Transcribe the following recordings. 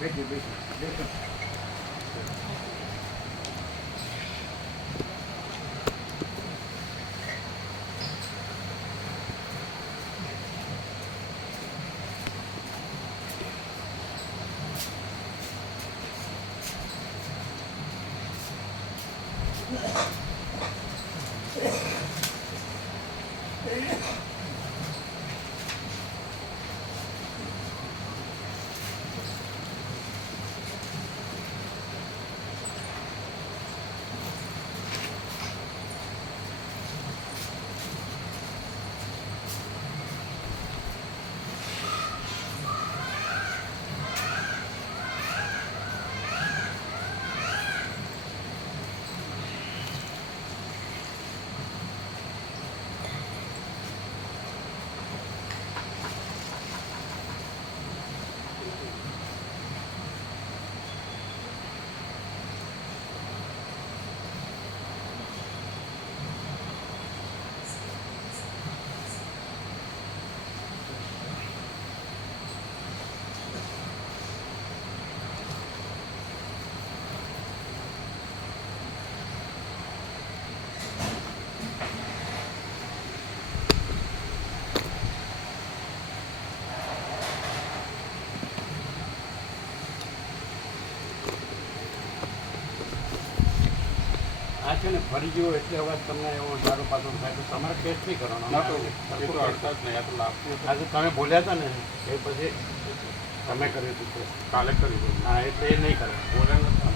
બેઠી બેઠી બેઠો આ છે ને ફરી ગયો એટલે અવાજ તમને એવો સારો પાછો થાય તો તમારે ટેસ્ટ નહીં કરવાનો. આજે તમે બોલ્યા હતા ને એ પછી તમે કર્યું હતું કાલે કર્યું. હા એટલે એ નહીં કરે બોલ્યા નતા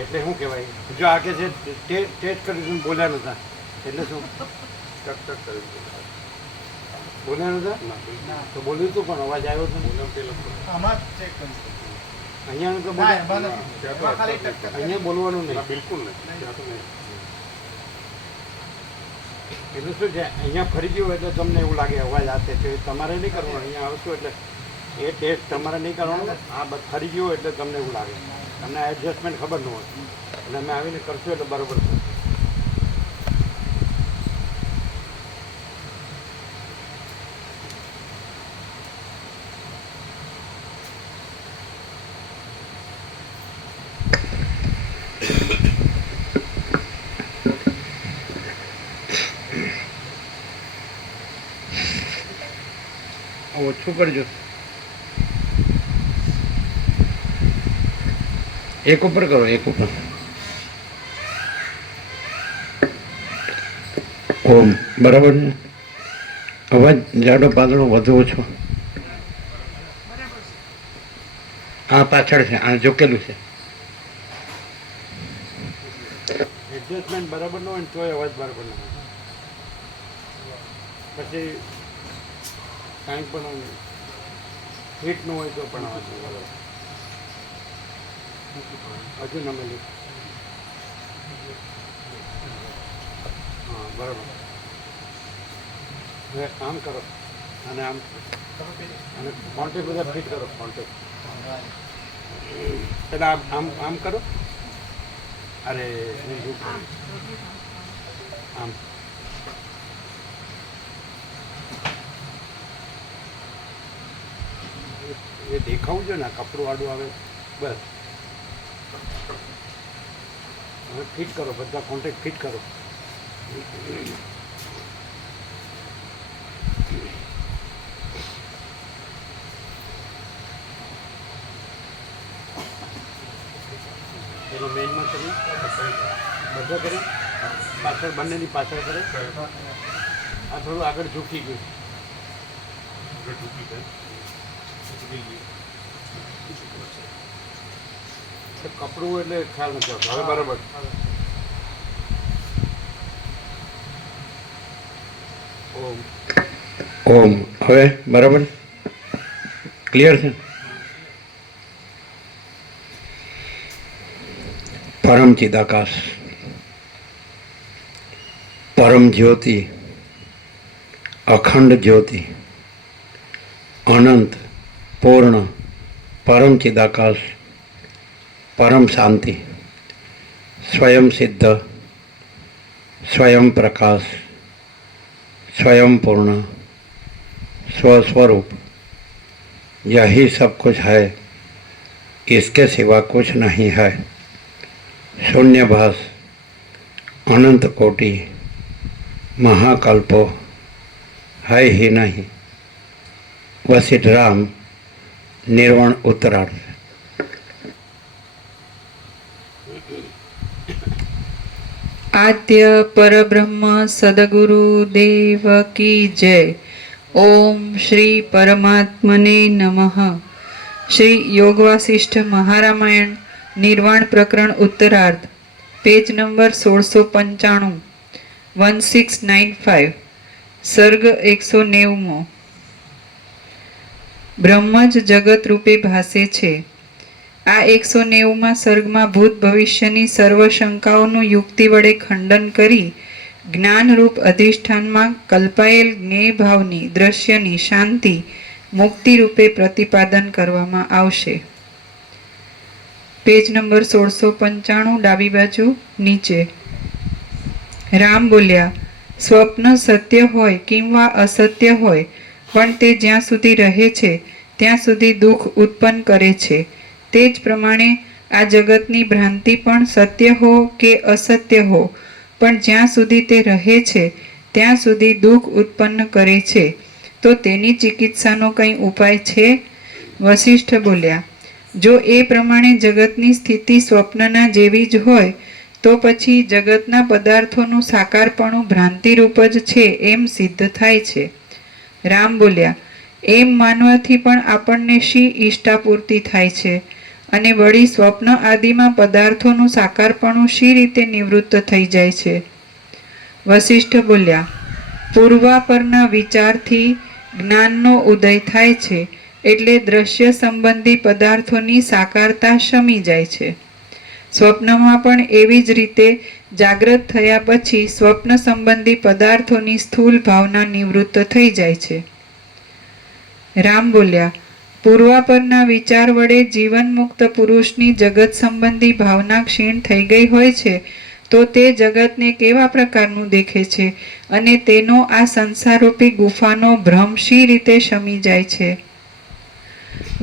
એટલે શું કહેવાય જો આ કે છે ટેસ્ટ કર્યું બોલ્યા નતા એટલે શું ટક કર્યું બોલ્યા નતા તો બોલ્યું હતું પણ અવાજ આવ્યો હતો અહીંયા તો અહીંયા બોલવાનું નહીં બિલકુલ નહીં. એટલે શું છે અહીંયા ફરી ગયું એટલે તમને એવું લાગે અવાજ આ તે તમારે નહીં કરવાનું. અહીંયા આવશો એટલે એ ટેસ્ટ તમારે નહીં કરવાનું. આ બસ ફરી ગયું એટલે તમને એવું લાગે તમને એડજસ્ટમેન્ટ ખબર ન હોય એટલે અમે આવીને કરશું એટલે બરાબર છે. ઓછું કરજો. એક ઉપર કરો એક ઉપર. ઓમ બરાબર ને અવાજ જાડો પાતળો વધુ ઓછો આ પાછળ છે આ જોકેલું છે. એડજસ્ટમેન્ટ બરાબર ન હોય ને તોય અવાજ બરાબર ન હોય. પછી કાંઈ પણ હીટ ન હોય તો પણ અવાજ બરાબર હજુ નમેલું. હા બરાબર. હવે આમ કરો અને આમ અને કોન્ટેક્ટ બધા ફિટ કરો. કોન્ટેક્ટ એટલે આમ આમ કરો. અરે આમ એ દેખાવું છે ને કપડું આડું આવે બસ. હવે ફિટ કરો બધા કોન્ટેક્ટ ફિટ કરો. એનો મેઇનમાં કરી બધા કરી પાછળ બંનેની પાછળ કરે. આ થોડું આગળ ઝૂકી ગયું. કપડું એટલે ખ્યાલ નથી આવતો. હવે બરાબર. ઓમ ઓમ હવે બરાબર ક્લિયર છે. परम चिदाकाश, परम ज्योति, अखंड ज्योति, अनंत पूर्ण परम चिदाकाश, परम शांति, स्वयं सिद्ध, स्वयं प्रकाश, स्वयं पूर्ण, स्वस्वरूप, यही सब कुछ है, इसके सिवा कुछ नहीं है। शून्यभास, अनंत कोटि, महाकल्पो है ही नहीं। वशिष्ठ राम, निर्वाण उत्तरार्ध। आद्य परब्रह्म सद्गुरु देव की जय। ओम श्री परमात्मने नमः। श्री योग वासिष्ठ महारामायण निर्वाण प्रकरण उत्तरार्ध, पेज नंबर 1695, 1695, सर्ग 190। બ્રહ્મ જ જગત રૂપે ભાસે છે। આ 190માં સર્ગમાં ભૂત ભવિષ્યની સર્વ શંકાઓનું યુક્તિ વડે ખંડન કરી જ્ઞાનરૂપ અધિષ્ઠાનમાં કલ્પાયેલ જ્ઞેય ભાવની દ્રશ્યની શાંતિ મુક્તિ રૂપે પ્રતિપાદન કરવામાં આવશે। પેજ નંબર 1695, ડાબી બાજુ નીચે। રામ બોલ્યા, સ્વપ્ન સત્ય હોય કિંવા અસત્ય હોય, પણ તે જ્યાં સુધી રહે છે ત્યાં સુધી દુઃખ ઉત્પન્ન કરે છે। તે જ પ્રમાણે આ જગતની ભ્રાંતિ પણ સત્ય હો કે અસત્ય હો, પણ જ્યાં સુધી તે રહે છે ત્યાં સુધી દુઃખ ઉત્પન્ન કરે છે। તો તેની ચિકિત્સાનો કંઈ ઉપાય છે? વશિષ્ઠ બોલ્યા, જો એ પ્રમાણે જગતની સ્થિતિ સ્વપ્નના જેવી જ હોય તો પછી જગતના પદાર્થોનું સાકારપણું ભ્રાંતિરૂપ જ છે એમ સિદ્ધ થાય છે। રામ બોલ્યા, એમ માનવાથી પણ આપણને શી ઈષ્ટાપૂર્તિ થાય છે, અને વળી સ્વપ્ન આદિમાં પદાર્થોનું સાકારપણું શી રીતે નિવૃત્ત થઈ જાય છે? વશિષ્ઠ બોલ્યા, પૂર્વાપરના વિચારથી જ્ઞાનનો ઉદય થાય છે, એટલે દ્રશ્ય સંબંધી પદાર્થોની સાકારતા શમી જાય છે। સ્વપ્નમાં પણ એવી જ રીતે જાગ્રત થયા પછી સ્વપ્ન સંબંધી પદાર્થોની સ્થૂલ ભાવના નિવૃત્ત થઈ જાય છે। રામ બોલ્યા, પૂર્વાપરના વિચાર વડે જીવન મુક્ત પુરુષની જગત સંબંધી ભાવના ક્ષીણ થઈ ગઈ હોય છે તો તે જગતને કેવા પ્રકારનું દેખે છે, અને તેનો આ સંસારરૂપી ગુફાનો ભ્રમ શી રીતે શમી જાય છે?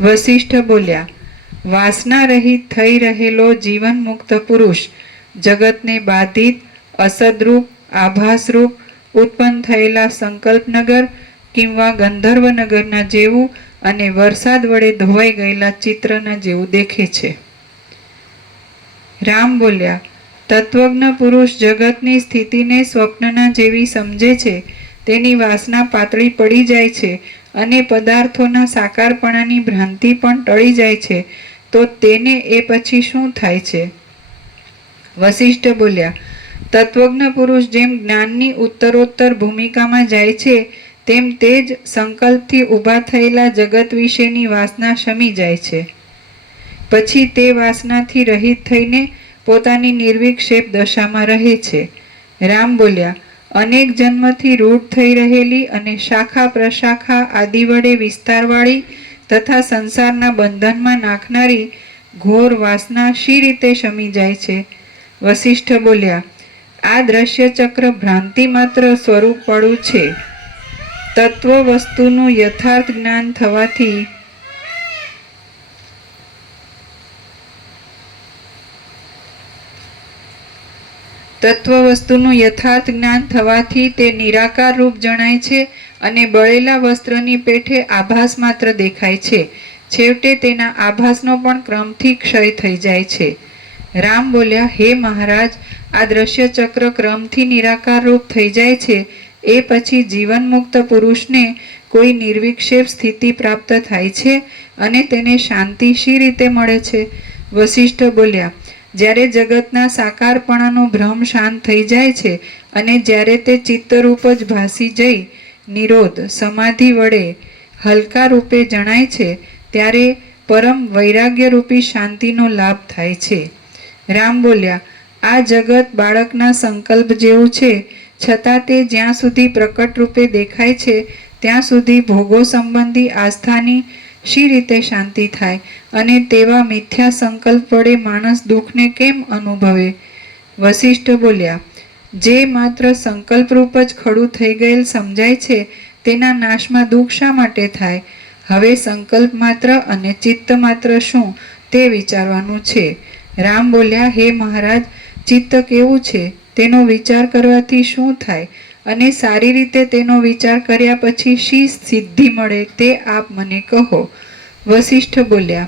વશિષ્ઠ બોલ્યા, વાસના રહિત થઈ રહેલો જીવન મુક્ત પુરુષ જગતને બાધિત, અસદરૂપ, આભાસરૂપ ઉત્પન્ન થયેલા સંકલ્પનગર કિંવા ગંધર્વનગરના જેવું અને વરસાદ વડે ધોવાઈ ગયેલા ચિત્રના જેવું દેખે છે। રામ બોલ્યા, તત્વજ્ઞ પુરુષ જગતની સ્થિતિને સ્વપ્નના જેવી સમજે છે, તેની વાસના પાતળી પડી જાય છે અને પદાર્થોના સાકારપણાની ભ્રાંતિ પણ ટળી જાય છે, તો તેને એ પછી શું થાય છે? વશિષ્ઠ બોલ્યા, તત્વજ્ઞ પુરુષ જેમ જ્ઞાનની ઉત્તરોત્તર ભૂમિકામાં જાય છે તેમ તે જ સંકલ્પથી ઊભા થયેલા જગત વિશેની વાસના શમી જાય છે। પછી તે વાસનાથી રહિત થઈને પોતાની નિર્વિક્ષેપ દશામાં રહે છે। રામ બોલ્યા, અનેક જન્મથી રૂઢ થઈ રહેલી અને શાખા પ્રશાખા આદિ વડે વિસ્તારવાળી તથા સંસારના બંધનમાં નાખનારી ઘોર વાસના શી રીતે શમી જાય છે? વશિષ્ઠ બોલ્યા, આ દ્રશ્ય ચક્ર ભ્રાંતિ માત્ર સ્વરૂપવાળું છે। તત્વ વસ્તુનું યથાર્થ જ્ઞાન થવાથી તે નિરાકાર રૂપ જણાય છે અને બળેલા વસ્ત્રની પેઠે આભાસ માત્ર દેખાય છે। છેવટે તેના આભાસનો પણ ક્રમથી ક્ષય થઈ જાય છે। રામ બોલ્યા, હે મહારાજ, આ દ્રશ્ય ચક્ર ક્રમથી નિરાકાર રૂપ થઈ જાય છે, એ પછી જીવન મુક્ત પુરુષને કોઈ નિર્વિક્ષેપ સ્થિતિ પ્રાપ્ત થાય છે અને તેને શાંતિ શી રીતે મળે છે? વશિષ્ઠ બોલ્યા, જ્યારે જગતના સાકારપણાનો ભ્રમ શાંત થઈ જાય છે અને જ્યારે તે ચિત્તરૂપ જ ભાસી જઈ નિરોધ સમાધિ વડે હલકા રૂપે જણાય છે, ત્યારે પરમ વૈરાગ્ય રૂપી શાંતિનો લાભ થાય છે। રામ બોલ્યા, આ જગત બાળકના સંકલ્પ જેવું છે, છતાં તે જ્યાં સુધી પ્રકટ રૂપે દેખાય છે ત્યાં સુધી ભોગો સંબંધી આસ્થાની શી રીતે શાંતિ થાય, અને તેવા મિથ્યા સંકલ્પ વડે માણસ દુઃખને કેમ અનુભવે? વશિષ્ઠ બોલ્યા, જે માત્ર સંકલ્પરૂપ જ ખડું થઈ ગયેલ સમજાય છે તેના નાશમાં દુઃખ શા માટે થાય? હવે સંકલ્પ માત્ર અને ચિત્ત માત્ર શું તે વિચારવાનું છે. રામ બોલ્યા, હે મહારાજ, ચિત્ત કેવું છે તેનો વિચાર કરવાથી શું થાય, અને સારી રીતે તેનો વિચાર કર્યા પછી શી સિદ્ધિ મળે તે આપ મને કહો. વશિષ્ઠ બોલ્યા,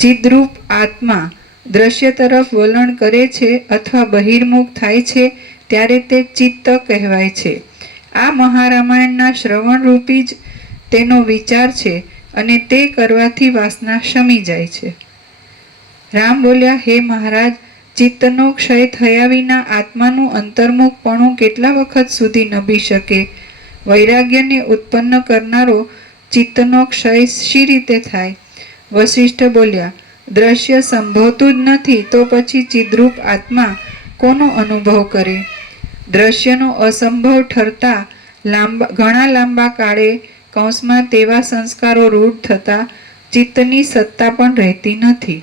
ચિદ્રૂપ આત્મા દ્રશ્ય તરફ વલણ કરે છે અથવા બહિર્મુખ થાય છે ત્યારે તે ચિત્ત કહેવાય છે. આ મહારામાયણના શ્રવણ રૂપી જ તેનો વિચાર છે, અને તે કરવાથી વાસના શમી જાય છે. રામ બોલ્યા, હે મહારાજ, ચિત્તનો ક્ષય થયા વિના આત્માનું અંતર્મુખપણું કેટલા વખત સુધી નભી શકે? વૈરાગ્યને ઉત્પન્ન કરનારો ચિત્તનો ક્ષય શી રીતે થાય? વશિષ્ઠ બોલ્યા, દ્રશ્ય સંભવતું જ નથી તો પછી ચિદ્રૂપ આત્મા કોનો અનુભવ કરે? દ્રશ્યનો અસંભવ ઠરતા ઘણા લાંબા કાળે કૌંસમાં તેવા સંસ્કારો રૂઢ થતા ચિત્તની સત્તા પણ રહેતી નથી.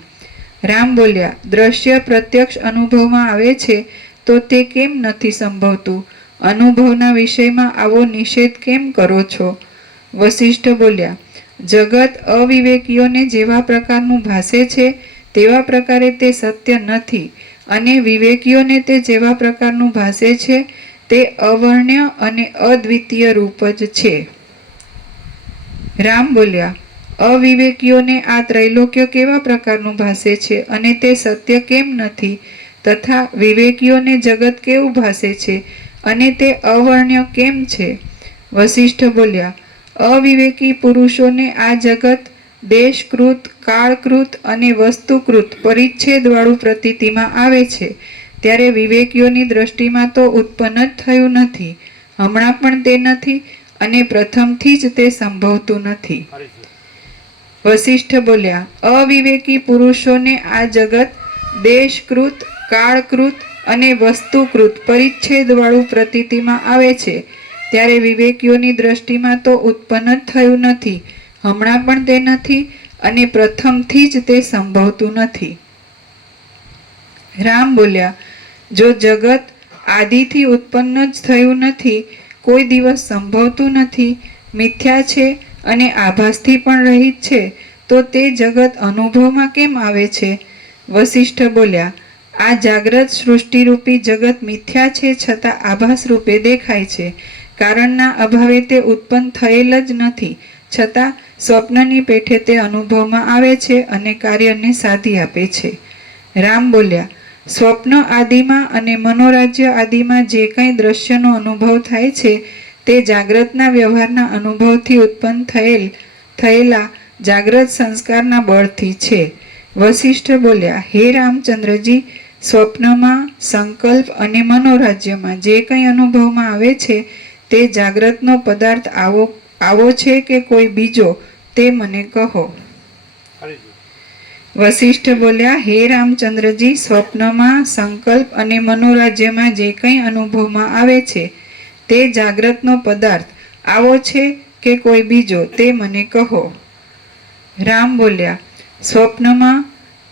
રામ બોલ્યા, દ્રશ્ય પ્રત્યક્ષ અનુભવમાં આવે છે તો તે કેમ નથી સંભવતું? અનુભવના વિષયમાં આવો નિષેધ કેમ કરો છો? વશિષ્ઠ બોલ્યા, જગત અવિવેકીઓને જેવા પ્રકારનું ભાસે છે તેવા પ્રકારે તે સત્ય નથી, અને વિવેકીઓને તે જેવા પ્રકારનું ભાસે છે તે અવર્ણ્ય અને અદ્વિતીય રૂપ જ છે. રામ બોલ્યા, અવિવેકીઓને આ ત્રૈલોક્ય કેવા પ્રકારનું ભાસે છે અને તે સત્ય કેમ નથી, તથા વિવેકીઓને જગત કેવું ભાસે છે અને તે અવર્ણ્ય કેમ છે? વશિષ્ઠ બોલ્યા, અવિવેકી પુરુષોને આ જગત દેશકૃત, કાળકૃત અને વસ્તુકૃત પરિચ્છેદવાળું પ્રતીતિમાં આવે છે, ત્યારે વિવેકીઓની દ્રષ્ટિમાં તો ઉત્પન્ન જ થયું નથી, હમણાં પણ તે નથી, અને પ્રથમથી જ તે સંભવતું નથી. વશિષ્ઠ બોલ્યા, અવિવેકી પુરુષોને આ જગત દેશકૃત, કાળકૃત અને વસ્તુકૃત પરિચ્છેદવાળું પ્રતીતિમાં આવે છે, ત્યારે વિવેકીઓની દ્રષ્ટિમાં તો ઉત્પન્ન જ થયું નથી, હમણાં પણ તે નથી, અને પ્રથમથી જ તે સંભવતું નથી. રામ બોલ્યા, જો જગત આદિથી ઉત્પન્ન જ થયું નથી, કોઈ દિવસ સંભવતું નથી, મિથ્યા છે અને આભાસથી પણ રહિત છે, તો તે જગત અનુભવમાં કેમ આવે છે? વશિષ્ઠ બોલ્યા, આ જાગ્રત સૃષ્ટિરૂપી જગત મિથ્યા છે છતાં આભાસ રૂપે દેખાય છે. કારણના અભાવે તે ઉત્પન્ન થયેલ જ નથી, છતાં સ્વપ્નની પેઠે તે અનુભવમાં આવે છે અને કાર્યને સાધી આપે છે. રામ બોલ્યા, સ્વપ્ન આદિમાં અને મનોરાજ્ય આદિમાં જે કંઈ દ્રશ્યનો અનુભવ થાય છે તે જાગ્રતના વ્યવહારના અનુભવથી ઉત્પન્ન થયેલા જાગ્રત સંસ્કારના બળથી છે. વશિષ્ઠ બોલ્યા, હે રામચંદ્રજી, સ્વપ્નમાં, સંકલ્પ અને મનોરાજ્યમાં જે કંઈ અનુભવમાં આવે છે તે જાગ્રતનો પદાર્થ આવો છે કે કોઈ બીજો તે મને કહો. વશિષ્ઠ બોલ્યા, હે રામચંદ્રજી, સ્વપ્નમાં, સંકલ્પ અને મનોરાજ્યમાં જે કંઈ અનુભવમાં આવે છે તે જાગ્રતનો પદાર્થ આવો છે કે કોઈ બીજો તે મને કહો. રામ બોલ્યા, સ્વપ્નમાં,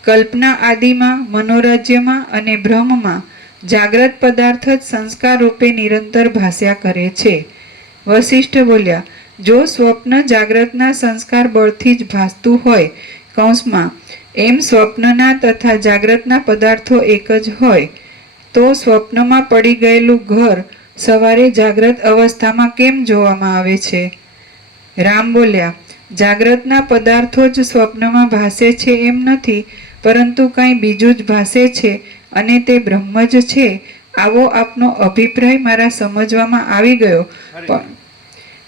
કલ્પના આદિમાં, મનોરાજ્યમાં અને ભ્રમમાં જાગ્રત પદાર્થ જ સંસ્કાર રૂપે નિરંતર ભાસ્યા કરે છે. વશિષ્ઠ બોલ્યા, જો સ્વપ્ન જાગ્રતના સંસ્કાર બળથી જ ભાસતું હોય, કૌંસમાં એમ સ્વપ્નના તથા જાગ્રતના પદાર્થો એક જ હોય, તો સ્વપ્નમાં પડી ગયેલું ઘર સવારે જાગ્રત અવસ્થામાં કેમ જોવામાં આવે છે? રામ બોલ્યા, જાગ્રતના પદાર્થો જ સ્વપ્નમાં ભાસે છે એમ નથી, પરંતુ કંઈ બીજું જ ભાસે છે અને તે બ્રહ્મ જ છે, આવો આપનો અભિપ્રાય મારા સમજવામાં આવી ગયો. પણ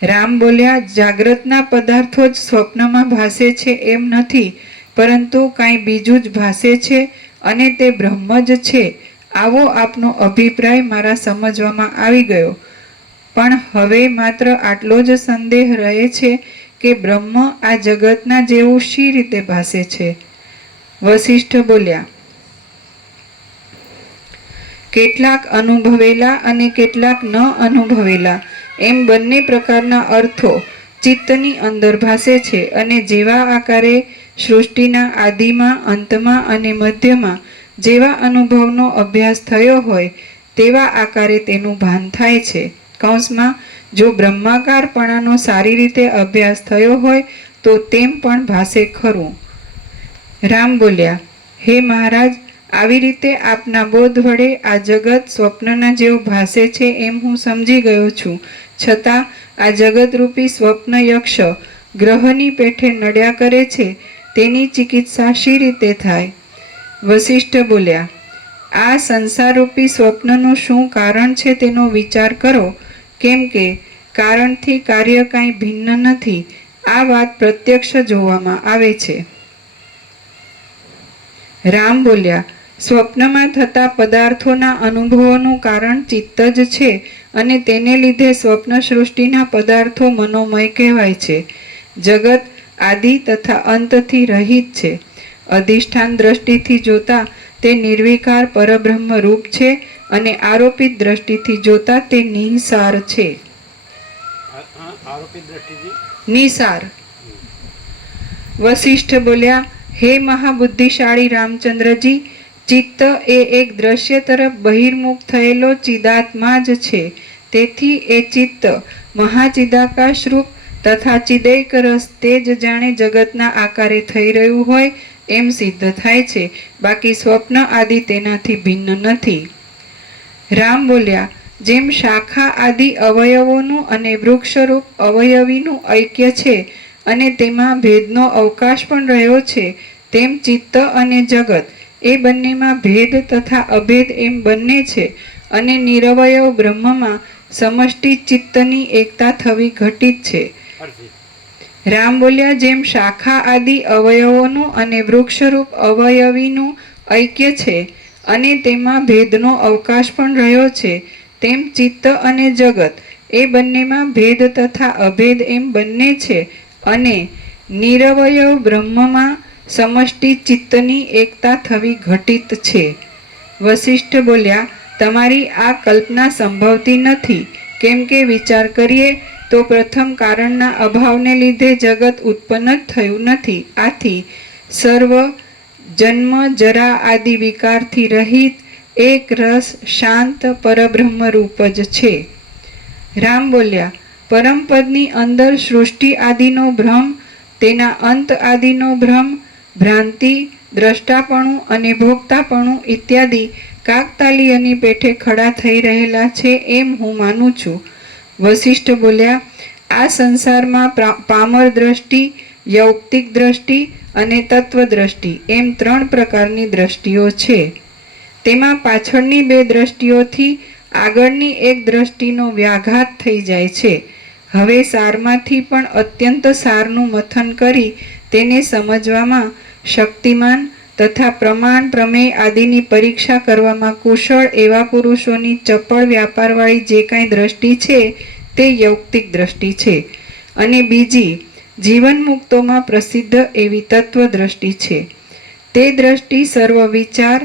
રામ બોલ્યા, જાગ્રતના પદાર્થો જ સ્વપ્નમાં ભાસે છે એમ નથી, પરંતુ કાંઈ બીજું જ ભાસે છે અને તે બ્રહ્મ જ છે, આવો આપનો અભિપ્રાય મારા સમજવામાં આવી ગયો. પણ હવે માત્ર આટલો જ સંદેહ રહે છે કે બ્રહ્મ આ જગતના જેવું શી રીતે ભાસે છે? વશિષ્ઠ બોલ્યા, કેટલાક અનુભવેલા અને કેટલાક ન અનુભવેલા એમ બંને પ્રકારના અર્થો ચિત્તની અંદર ભાસે છે અને જેવા આકારે સૃષ્ટિના આદિમાં, અંતમાં અને મધ્યમાં જેવા અનુભવનો અભ્યાસ થયો હોય તેવા આકારે તેનું ભાન થાય છે. કૌંસમાં જો બ્રહ્માકારપણાનો સારી રીતે અભ્યાસ થયો હોય તો તેમ પણ ભાસે ખરું. રામ બોલ્યા, હે મહારાજ, આવી રીતે આપના બોધ વડે આ જગત સ્વપ્નના જેવું ભાસે છે એમ હું સમજી ગયો છું. છતાં આ જગતરૂપી સ્વપ્ન યક્ષ ગ્રહની પેઠે નડ્યા કરે છે તેની ચિકિત્સા શી રીતે થાય? વસિષ્ઠ બોલ્યા, આ સંસારરૂપી સ્વપ્નનું શું કારણ છે તેનો વિચાર કરો, કેમ કે કારણથી કાર્ય કાંઈ ભિન્ન નથી. આ વાત પ્રત્યક્ષ જોવામાં આવે છે. રામ બોલ્યા, સ્વપ્નમાં થતા પદાર્થોના અનુભવોનું કારણ ચિત્ત જ છે અને તેને લીધે સ્વપ્ન સૃષ્ટિના પદાર્થો મનોમય કહેવાય છે. જગત આદિ તથા અંતથી રહિત છે. અધિષ્ઠાન દ્રષ્ટિથી જોતા તે નિર્વિકાર પરબ્રહ્મ રૂપ છે અને આરોપિત દ્રષ્ટિથી જોતા તે નિસાર છે. આરોપિત દ્રષ્ટિથી નિસાર. વસિષ્ઠ બોલ્યા, હે મહાબુદ્ધિશાળી રામચંદ્રજી, ચિત્ત એ એક દ્રશ્ય તરફ બહિર્મુખ થયેલો ચિદાત્મા જ છે. તેથી એ ચિત્ત મહાચિદાકાશ રૂપ તથા ચિદૈક રસ તે જ જાણે જગતના આકારે થઈ રહ્યું હોય એમ સિદ્ધ થાય છે. બાકી સ્વપ્ન આદિ તેનાથી ભિન્ન નથી. રામ બોલ્યા, જેમ શાખા આદિ અવયવોનું અને વૃક્ષરૂપ અવયવીનું ઐક્ય છે અને તેમાં ભેદનો અવકાશ પણ રહ્યો છે, તેમ ચિત્ત અને જગત એ બંનેમાં ભેદ તથા અભેદ એમ બંને છે અને નિરવયવ બ્રહ્મમાં સમષ્ટિ ચિત્તની એકતા થવી ઘટિત છે. રામ બોલ્યા, જેમ શાખા આદિ અવયવોનું અને વૃક્ષરૂપ અવયવીનું ઐક્ય છે અને તેમાં ભેદનો અવકાશ પણ રહ્યો છે, તેમ ચિત્ત અને જગત એ બંનેમાં ભેદ તથા અભેદ એમ બંને છે અને નિરવયવ બ્રહ્મમાં સમષ્ટિ ચિત્તની એકતા થવી ઘટિત છે. વસિષ્ઠ બોલ્યા, તમારી આ કલ્પના સંભવતી નથી, કેમ કે વિચાર કરીએ તો પ્રથમ કારણના અભાવને લીધે જગત ઉત્પન્ન જ થયું નથી. આથી સર્વ જન્મ જરા આદિ વિકારથી રહિત એક રસ શાંત પરબ્રહ્મ રૂપ જ છે. રામ બોલ્યા, પરમપદની અંદર સૃષ્ટિ આદિનો ભ્રમ, તેના અંત આદિનો ભ્રમ, ભ્રાંતિ, દ્રષ્ટાપણું અને ભોગતાપણું ઇત્યાદિ કાકતાલીયની પેઠે ખડા થઈ રહેલા છે એમ હું માનું છું. વસિષ્ઠ બોલ્યા, આ સંસારમાં પામર દ્રષ્ટિ, યૌક્તિક દ્રષ્ટિ અને તત્વદ્રષ્ટિ એમ 3 પ્રકારની દ્રષ્ટિઓ છે. તેમાં પાછળની 2 દ્રષ્ટિઓથી આગળની એક દ્રષ્ટિનો વ્યાઘાત થઈ જાય છે. હવે સારમાંથી પણ અત્યંત સારનું મથન કરી તેને સમજવામાં શક્તિમાન તથા પ્રમાણ પ્રમેય આદિની પરીક્ષા કરવામાં કુશળ એવા પુરુષોની ચપળ વ્યાપારવાળી જે કાંઈ દ્રષ્ટિ છે તે યૌક્તિક દ્રષ્ટિ છે અને બીજી જીવન મુક્તોમાં પ્રસિદ્ધ એવી તત્વદ્રષ્ટિ છે. તે દ્રષ્ટિ સર્વ વિચાર,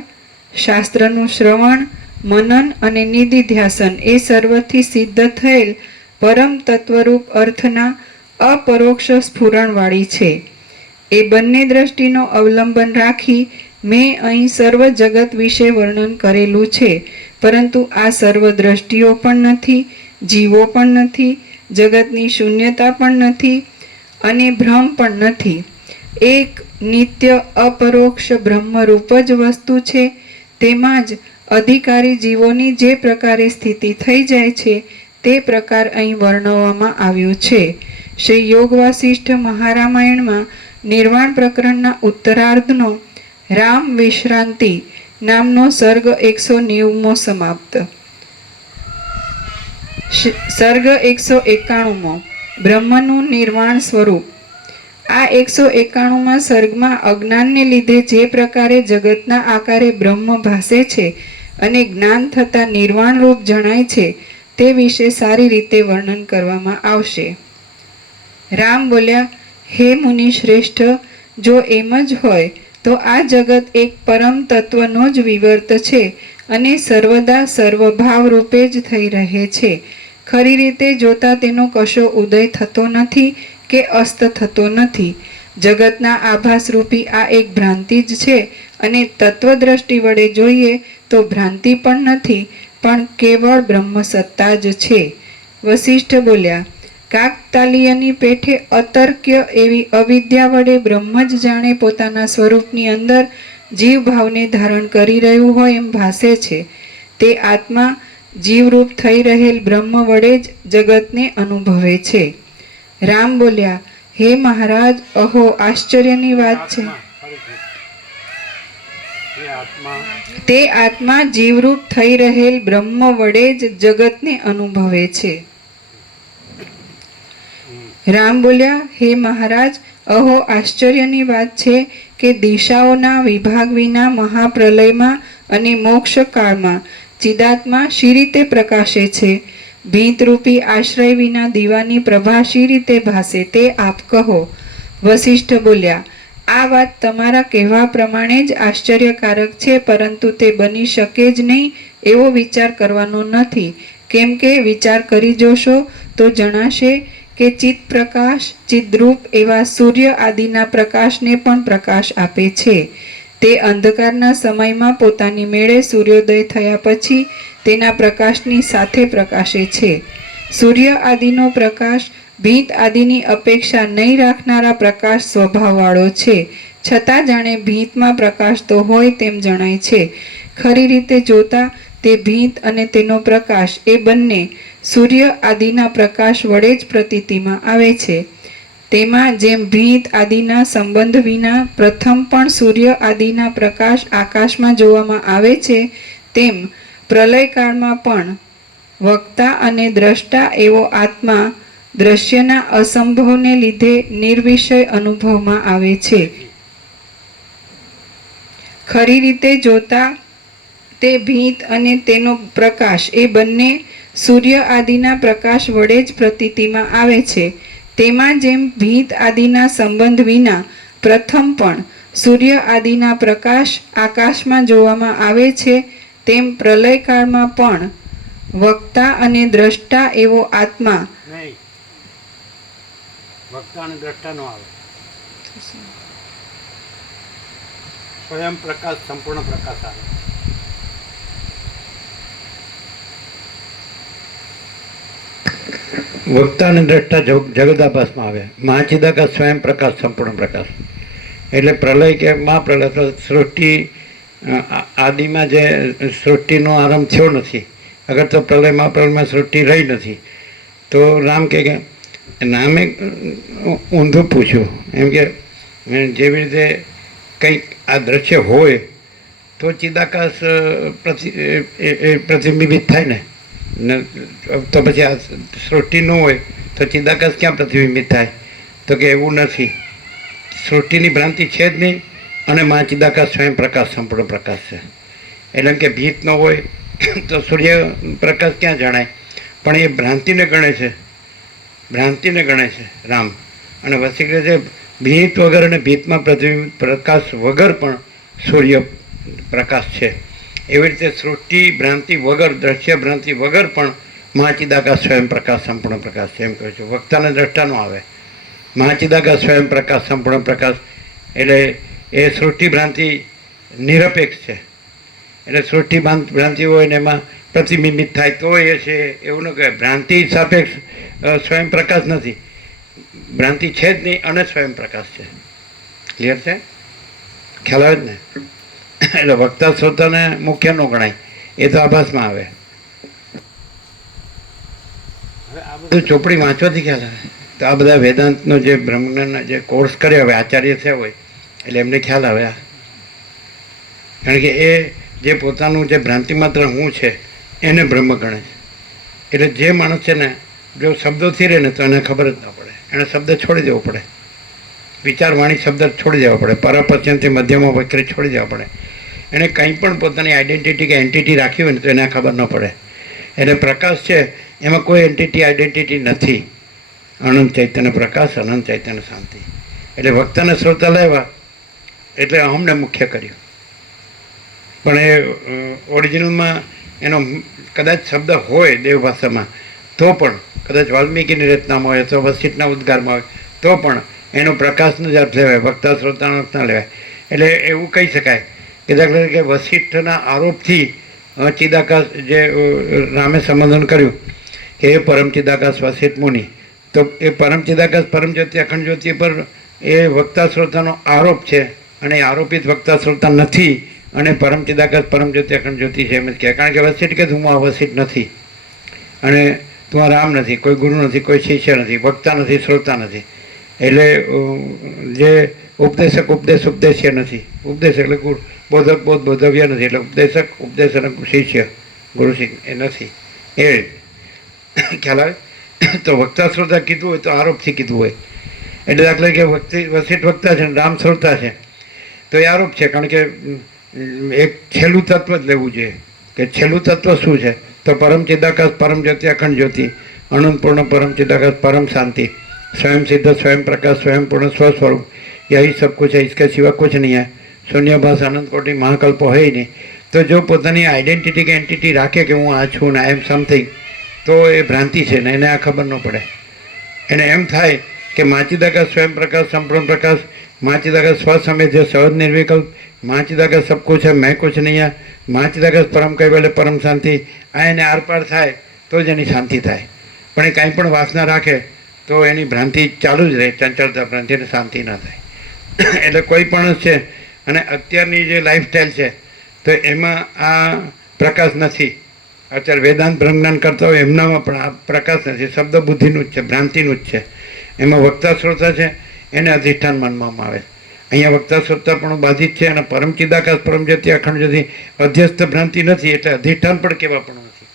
શાસ્ત્રનું શ્રવણ, મનન અને નિધિધ્યાસન એ સર્વથી સિદ્ધ થયેલ પરમ તત્વરૂપ અર્થના અપરોક્ષ સ્ફુરણવાળી છે. એ બંને દ્રષ્ટિનો અવલંબન રાખી મેં અહીં સર્વ જગત વિશે વર્ણન કરેલું છે. પરંતુ આ સર્વ દ્રષ્ટિઓ પણ નથી, જીવો પણ નથી, જગતની શૂન્યતા પણ નથી અને ભ્રમ પણ નથી. એક નિત્ય અપરોક્ષ બ્રહ્મરૂપ જ વસ્તુ છે. તેમાં જ અધિકારી જીવોની જે પ્રકારે સ્થિતિ થઈ જાય છે તે પ્રકાર અહીં વર્ણવવામાં આવ્યો છે. શ્રી યોગ વાસિષ્ઠ મહારામાયણમાં નિર્વાણ પ્રકરણના ઉત્તરાર્ધનો રામ વિશ્રાંતિ નામનો સર્ગ 190મો સમાપ્ત. સર્ગ 191મો બ્રહ્મનું નિર્વાણ સ્વરૂપ. આ 191માં સર્ગમાં અજ્ઞાનને લીધે જે પ્રકારે જગતના આકારે બ્રહ્મ ભાસે છે અને જ્ઞાન થતાં નિર્વાણ રૂપ જણાય છે તે વિશે સારી રીતે વર્ણન કરવામાં આવશે. રામ બોલ્યા, હે મુનિ શ્રેષ્ઠ, જો એમ જ હોય તો આ જગત એક પરમ તત્વનો જ વિવર્ત છે અને સર્વદા સર્વભાવ રૂપે જ થઈ રહે છે. ખરી રીતે જોતા તેનો કશો ઉદય થતો નથી કે અસ્ત થતો નથી. જગતના આભાસરૂપી આ એક ભ્રાંતિ જ છે, અને તત્વદ્રષ્ટિ વડે જોઈએ તો ભ્રાંતિ પણ નથી, પણ કેવળ બ્રહ્મ સત્તા જ છે. વસિષ્ઠ બોલ્યા, કાકતાલીયની પેઠે અતર્ક્ય એવી અવિદ્યા વડે બ્રહ્મ જ જાણે પોતાના સ્વરૂપની અંદર જીવ ભાવને ધારણ કરી રહ્યું હોય એમ ભાસે છે. તે આત્મા જીવરૂપ થઈ રહેલ બ્રહ્મ વડે જ જગતને અનુભવે છે. રામ બોલ્યા, હે મહારાજ, અહો આશ્ચર્યની વાત છે. તે આત્મા જીવરૂપ થઈ રહેલ બ્રહ્મ વડે જ જગતને અનુભવે છે. રામ બોલ્યા, હે મહારાજ, અહો આશ્ચર્યની વાત છે કે દિશાઓના વિભાગ વિના મહાપ્રલયમાં અને મોક્ષકાળમાં ચિદાત્મા શી રીતે પ્રકાશે છે? ભીતરૂપી આશ્રય વિના દીવાની પ્રભા શી રીતે ભાસે તે આપ કહો. વસિષ્ઠ બોલ્યા, આ વાત તમારા કહેવા પ્રમાણે જ આશ્ચર્યકારક છે, પરંતુ તે બની શકે જ નહીં એવો વિચાર કરવાનો નથી. કેમ કે વિચાર કરી જોશો તો જણાશે કે ચિત્ત પ્રકાશ, ચિદ્રૂપ એવા સૂર્ય આદિના પ્રકાશને પણ પ્રકાશ આપે છે. તે અંધકારના સમયમાં પોતાની મેળે સૂર્યોદય થયા પછી તેના પ્રકાશની સાથે પ્રકાશે છે. સૂર્ય આદિનો પ્રકાશ ભીત આદિની અપેક્ષા નહીં રાખનારા પ્રકાશ સ્વભાવવાળો છે, છતાં જાણે ભીતમાં પ્રકાશ તો હોય તેમ જણાય છે. ખરી રીતે જોતા તે ભીત અને તેનો પ્રકાશ એ બંને સૂર્ય આદિના પ્રકાશ વડે જ પ્રતીતિમાં આવે છે. તેમાં જેમ ભીત આદિના સંબંધ વિના પ્રથમ પણ સૂર્ય આદિના પ્રકાશ આકાશમાં જોવામાં આવે છે, તેમ પ્રલયકાળમાં પણ વક્તા અને દ્રષ્ટા એવો આત્મા દ્રશ્યના અસંભવને લીધે નિર્વિષય અનુભવમાં આવે છે. ખરી રીતે જોતા તે ભીત અને તેનો પ્રકાશ એ બંને સૂર્ય આદિના પ્રકાશ વડે જ પ્રતીતિમાં આવે છે. તેમાં જેમ ભીત આદિના સંબંધ વિના પ્રથમ પણ સૂર્ય આદિના પ્રકાશ આકાશમાં જોવામાં આવે છે, તેમ પ્રલયકાળમાં પણ વક્તા અને દ્રષ્ટા એવો આત્મા નહીં, વક્તા અને દ્રષ્ટા નો આવે. સ્વયં પ્રકાશ, સંપૂર્ણ પ્રકાશ આવે. વક્તા અને દ્રષ્ટા જગદાભાસમાં આવે. મહાચિદાકાશ, સ્વયં પ્રકાશ, સંપૂર્ણ પ્રકાશ. એટલે પ્રલય કે મહાપ્રલય તો સૃષ્ટિ આદિમાં જે સૃષ્ટિનો આરંભ થયો નથી. અગર તો પ્રલય મહાપ્રલયમાં સૃષ્ટિ રહી નથી તો રામ કે નામે ઊંધું પૂછ્યું. એમ કે જેવી રીતે કંઈક આ દ્રશ્ય હોય તો ચિદાકાશ પ્રતિબિંબિત થાય ને, તો પછી આ સૃષ્ટિ ન હોય તો ચિદાકાશ ક્યાં પ્રતિબિંબિત થાય? તો કે એવું નથી, સૃષ્ટિની ભ્રાંતિ છે જ નહીં, અને મા ચિદાકાશ સ્વયં પ્રકાશ, સંપૂર્ણ પ્રકાશ છે. એટલે કે ભીત ન હોય તો સૂર્ય પ્રકાશ ક્યાં જણાય? પણ એ ભ્રાંતિને ગણે છે, ભ્રાંતિને ગણે છે રામ. અને વસિષ્ઠ છે ભીત વગર અને ભીતમાં પ્રતિબિંબ પ્રકાશ વગર પણ સૂર્ય પ્રકાશ છે. એવી રીતે સૃષ્ટિ ભ્રાંતિ વગર, દ્રશ્ય ભ્રાંતિ વગર પણ મહાચિદાકાશ સ્વયં પ્રકાશ, સંપૂર્ણ પ્રકાશ છે એમ કહે છે. વક્તાને દ્રષ્ટાનો આવે. મહાચિદાકાશ સ્વયં પ્રકાશ, સંપૂર્ણ પ્રકાશ એટલે એ સૃષ્ટિ ભ્રાંતિ નિરપેક્ષ છે. એટલે સૃષ્ટિ ભ્રાંતિ હોય ને એમાં પ્રતિબિંબિત થાય તો એ છે, એવું ન કહેવાય. ભ્રાંતિ સાપેક્ષ સ્વયં પ્રકાશ નથી, ભ્રાંતિ છે જ નહીં અને સ્વયં પ્રકાશ છે. ક્લિયર છે? ખ્યાલ આવે જ ને? એટલે વક્તા શ્રોતાને મુખ્ય ન ગણાય, એ તો આભાસમાં આવે. બધું ચોપડી વાંચવાથી ખ્યાલ આવે. તો આ બધા વેદાંતનો જે બ્રહ્મજ્ઞાનના જે કોર્સ કર્યા હોય, આચાર્ય થયા હોય એટલે એમને ખ્યાલ આવે. કારણ કે એ જે પોતાનું જે ભ્રાંતિ માત્ર હું છે એને બ્રહ્મ ગણે છે. એટલે જે માણસ છે ને જો શબ્દોથી રહે ને તો એને ખબર જ ના પડે, એને શબ્દ છોડી દેવો પડે. વિચાર વાણી શબ્દ છોડી દેવા પડે, પરપર્યંતથી મધ્યમાં વક્રી છોડી દેવા પડે. એને કંઈ પણ પોતાની આઈડેન્ટિટી કે એન્ટિટી રાખી હોય ને તો એને ખબર ન પડે. એટલે પ્રકાશ છે એમાં કોઈ એન્ટિટી આઈડેન્ટિટી નથી. અનંત ચૈતન્ય પ્રકાશ, અનંત ચૈતન્ય શાંતિ. એટલે વક્તાને શ્રોતા લાવ્યા એટલે અહમને મુખ્ય કર્યું. પણ એ ઓરિજિનલમાં એનો કદાચ શબ્દ હોય દેવ ભાષામાં તો પણ કદાચ વાલ્મીકીની રચનામાં હોય અથવા વસિષ્ઠના ઉદ્ગારમાં હોય તો પણ એનો પ્રકાશનો જ અર્થ લેવાય, વક્તા શ્રોતાનો અર્થ ના લેવાય. એટલે એવું કહી શકાય કે દાખલા તરીકે વસિષ્ઠના આરોપથી ચિદાકાશ જે રામે સંબોધન કર્યું કે એ પરમ ચિદાકાશ વસિષ્ઠ મુનિ, તો એ પરમ ચિદાકાશ પરમજ્યોતિ અખંડ જ્યોતિ પર એ વક્તા શ્રોતાનો આરોપ છે અને એ આરોપિત વક્તા શ્રોતા નથી અને પરમ ચિદાકાશ પરમજ્યોતિ અખંડ જ્યોતિ છે એમ જ કહે. કારણ કે વસિષ્ઠ કે હું આ વસિષ્ઠ નથી અને તું આ રામ નથી, કોઈ ગુરુ નથી, કોઈ શિષ્ય નથી, વક્તા નથી, શ્રોતા નથી. એટલે જે ઉપદેશક ઉપદેશ્ય નથી, ઉપદેશક એટલે ગુરુ, બોધક બોધવ્ય નથી, એટલે ઉપદેશક ઉપદેશ અને શિષ્ય ગુરુ એ નથી. એ ખ્યાલ આવે. તો વક્તા શ્રોતા કીધું હોય તો આરોપથી કીધું હોય. એટલે દાખલા કે વસિષ્ઠ વક્તા છે ને રામ શ્રોતા છે તો એ આરોપ છે. કારણ કે એક છેલ્લું તત્વ જ લેવું જોઈએ કે છેલ્લું તત્વ શું છે, તો પરમ ચિદાકાશ પરમ જ્યોતિ અખંડ જ્યોતિ અનંતપૂર્ણ પરમ ચિદાકાશ પરમ શાંતિ स्वयं सिद्ध स्वयं प्रकाश स्वयं पूर्ण स्वस्वरूप यही सब कुछ है, इसके सिवा कुछ नहीं है. शून्यभास अनंत कोटि महाकल्प है ही नहीं. तो जो પોતાની આઈડેન્ટિટી કે એન્ટિટી રાખે કે હું આ છું ને આઈ એમ સમથિંગ, તો એ ભ્રાંતિ છે ને એને આ ખબર ન પડે. એને એમ થાય કે માચિદાકાશ સ્વયં પ્રકાશ સંપૂર્ણ પ્રકાશ, માચિદાકાશ સ્વસમય જે સહજ નિર્વિકલ્પ, માચિદાકાશ સબ કુછ है मैं कुछ नहीं है, માચિદાકાશ પરમ કૈવલ્ય પરમ શાંતિ, આ એને આરપાર થાય તો જ એની શાંતિ થાય. પણ એ કાંઈ પણ વાસના રાખે તો એની ભ્રાંતિ ચાલુ જ રહે, ચંચળતા ભ્રાંતિ, એને શાંતિ ના થાય. એટલે કોઈ પણ છે અને અત્યારની જે લાઈફસ્ટાઈલ છે તો એમાં આ પ્રકાશ નથી. અત્યારે વેદાંત બ્રહ્મજ્ઞાન કરતા હોય એમનામાં પણ આ પ્રકાશ નથી, શબ્દ બુદ્ધિનું જ છે, ભ્રાંતિનું જ છે. એમાં વક્તા શ્રોતા છે એને અધિષ્ઠાન માનવામાં આવે. અહીંયા વક્તા શ્રોતા પણ બાધિત છે અને પરમ ચિદાકાશ પરમ જ્યોતિ અખંડ જ્યોતિ અધ્યસ્થ ભ્રાંતિ નથી એટલે અધિષ્ઠાન પણ કહેવા પણ નથી.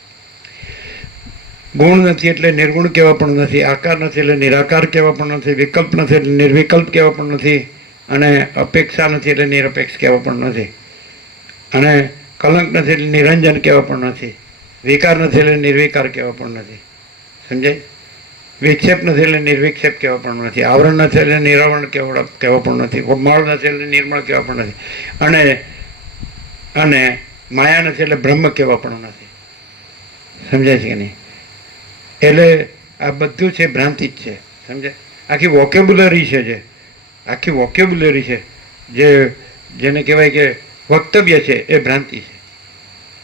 ગુણ નથી એટલે નિર્ગુણ કહેવા પણ નથી, આકાર નથી એટલે નિરાકાર કહેવા પણ નથી, વિકલ્પ નથી એટલે નિર્વિકલ્પ કહેવા પણ નથી, અને અપેક્ષા નથી એટલે નિરપેક્ષ કહેવા પણ નથી, અને કલંક નથી એટલે નિરંજન કહેવા પણ નથી, વિકાર નથી એટલે નિર્વિકાર કહેવા પણ નથી. સમજાય? વિક્ષેપ નથી એટલે નિર્વિક્ષેપ કહેવા પણ નથી, આવરણ નથી એટલે નિરાવરણ કહેવા પણ નથી, મળ નથી એટલે નિર્મળ કહેવા પણ નથી, અને માયા નથી એટલે બ્રહ્મ કહેવા પણ નથી. સમજાય છે કે નહીં? એટલે આ બધું છે ભ્રાંતિ જ છે. સમજે? આખી વોકેબ્યુલરી છે આખી વોકેબ્યુલરી છે જેને કહેવાય કે વક્તવ્ય છે એ ભ્રાંતિ છે.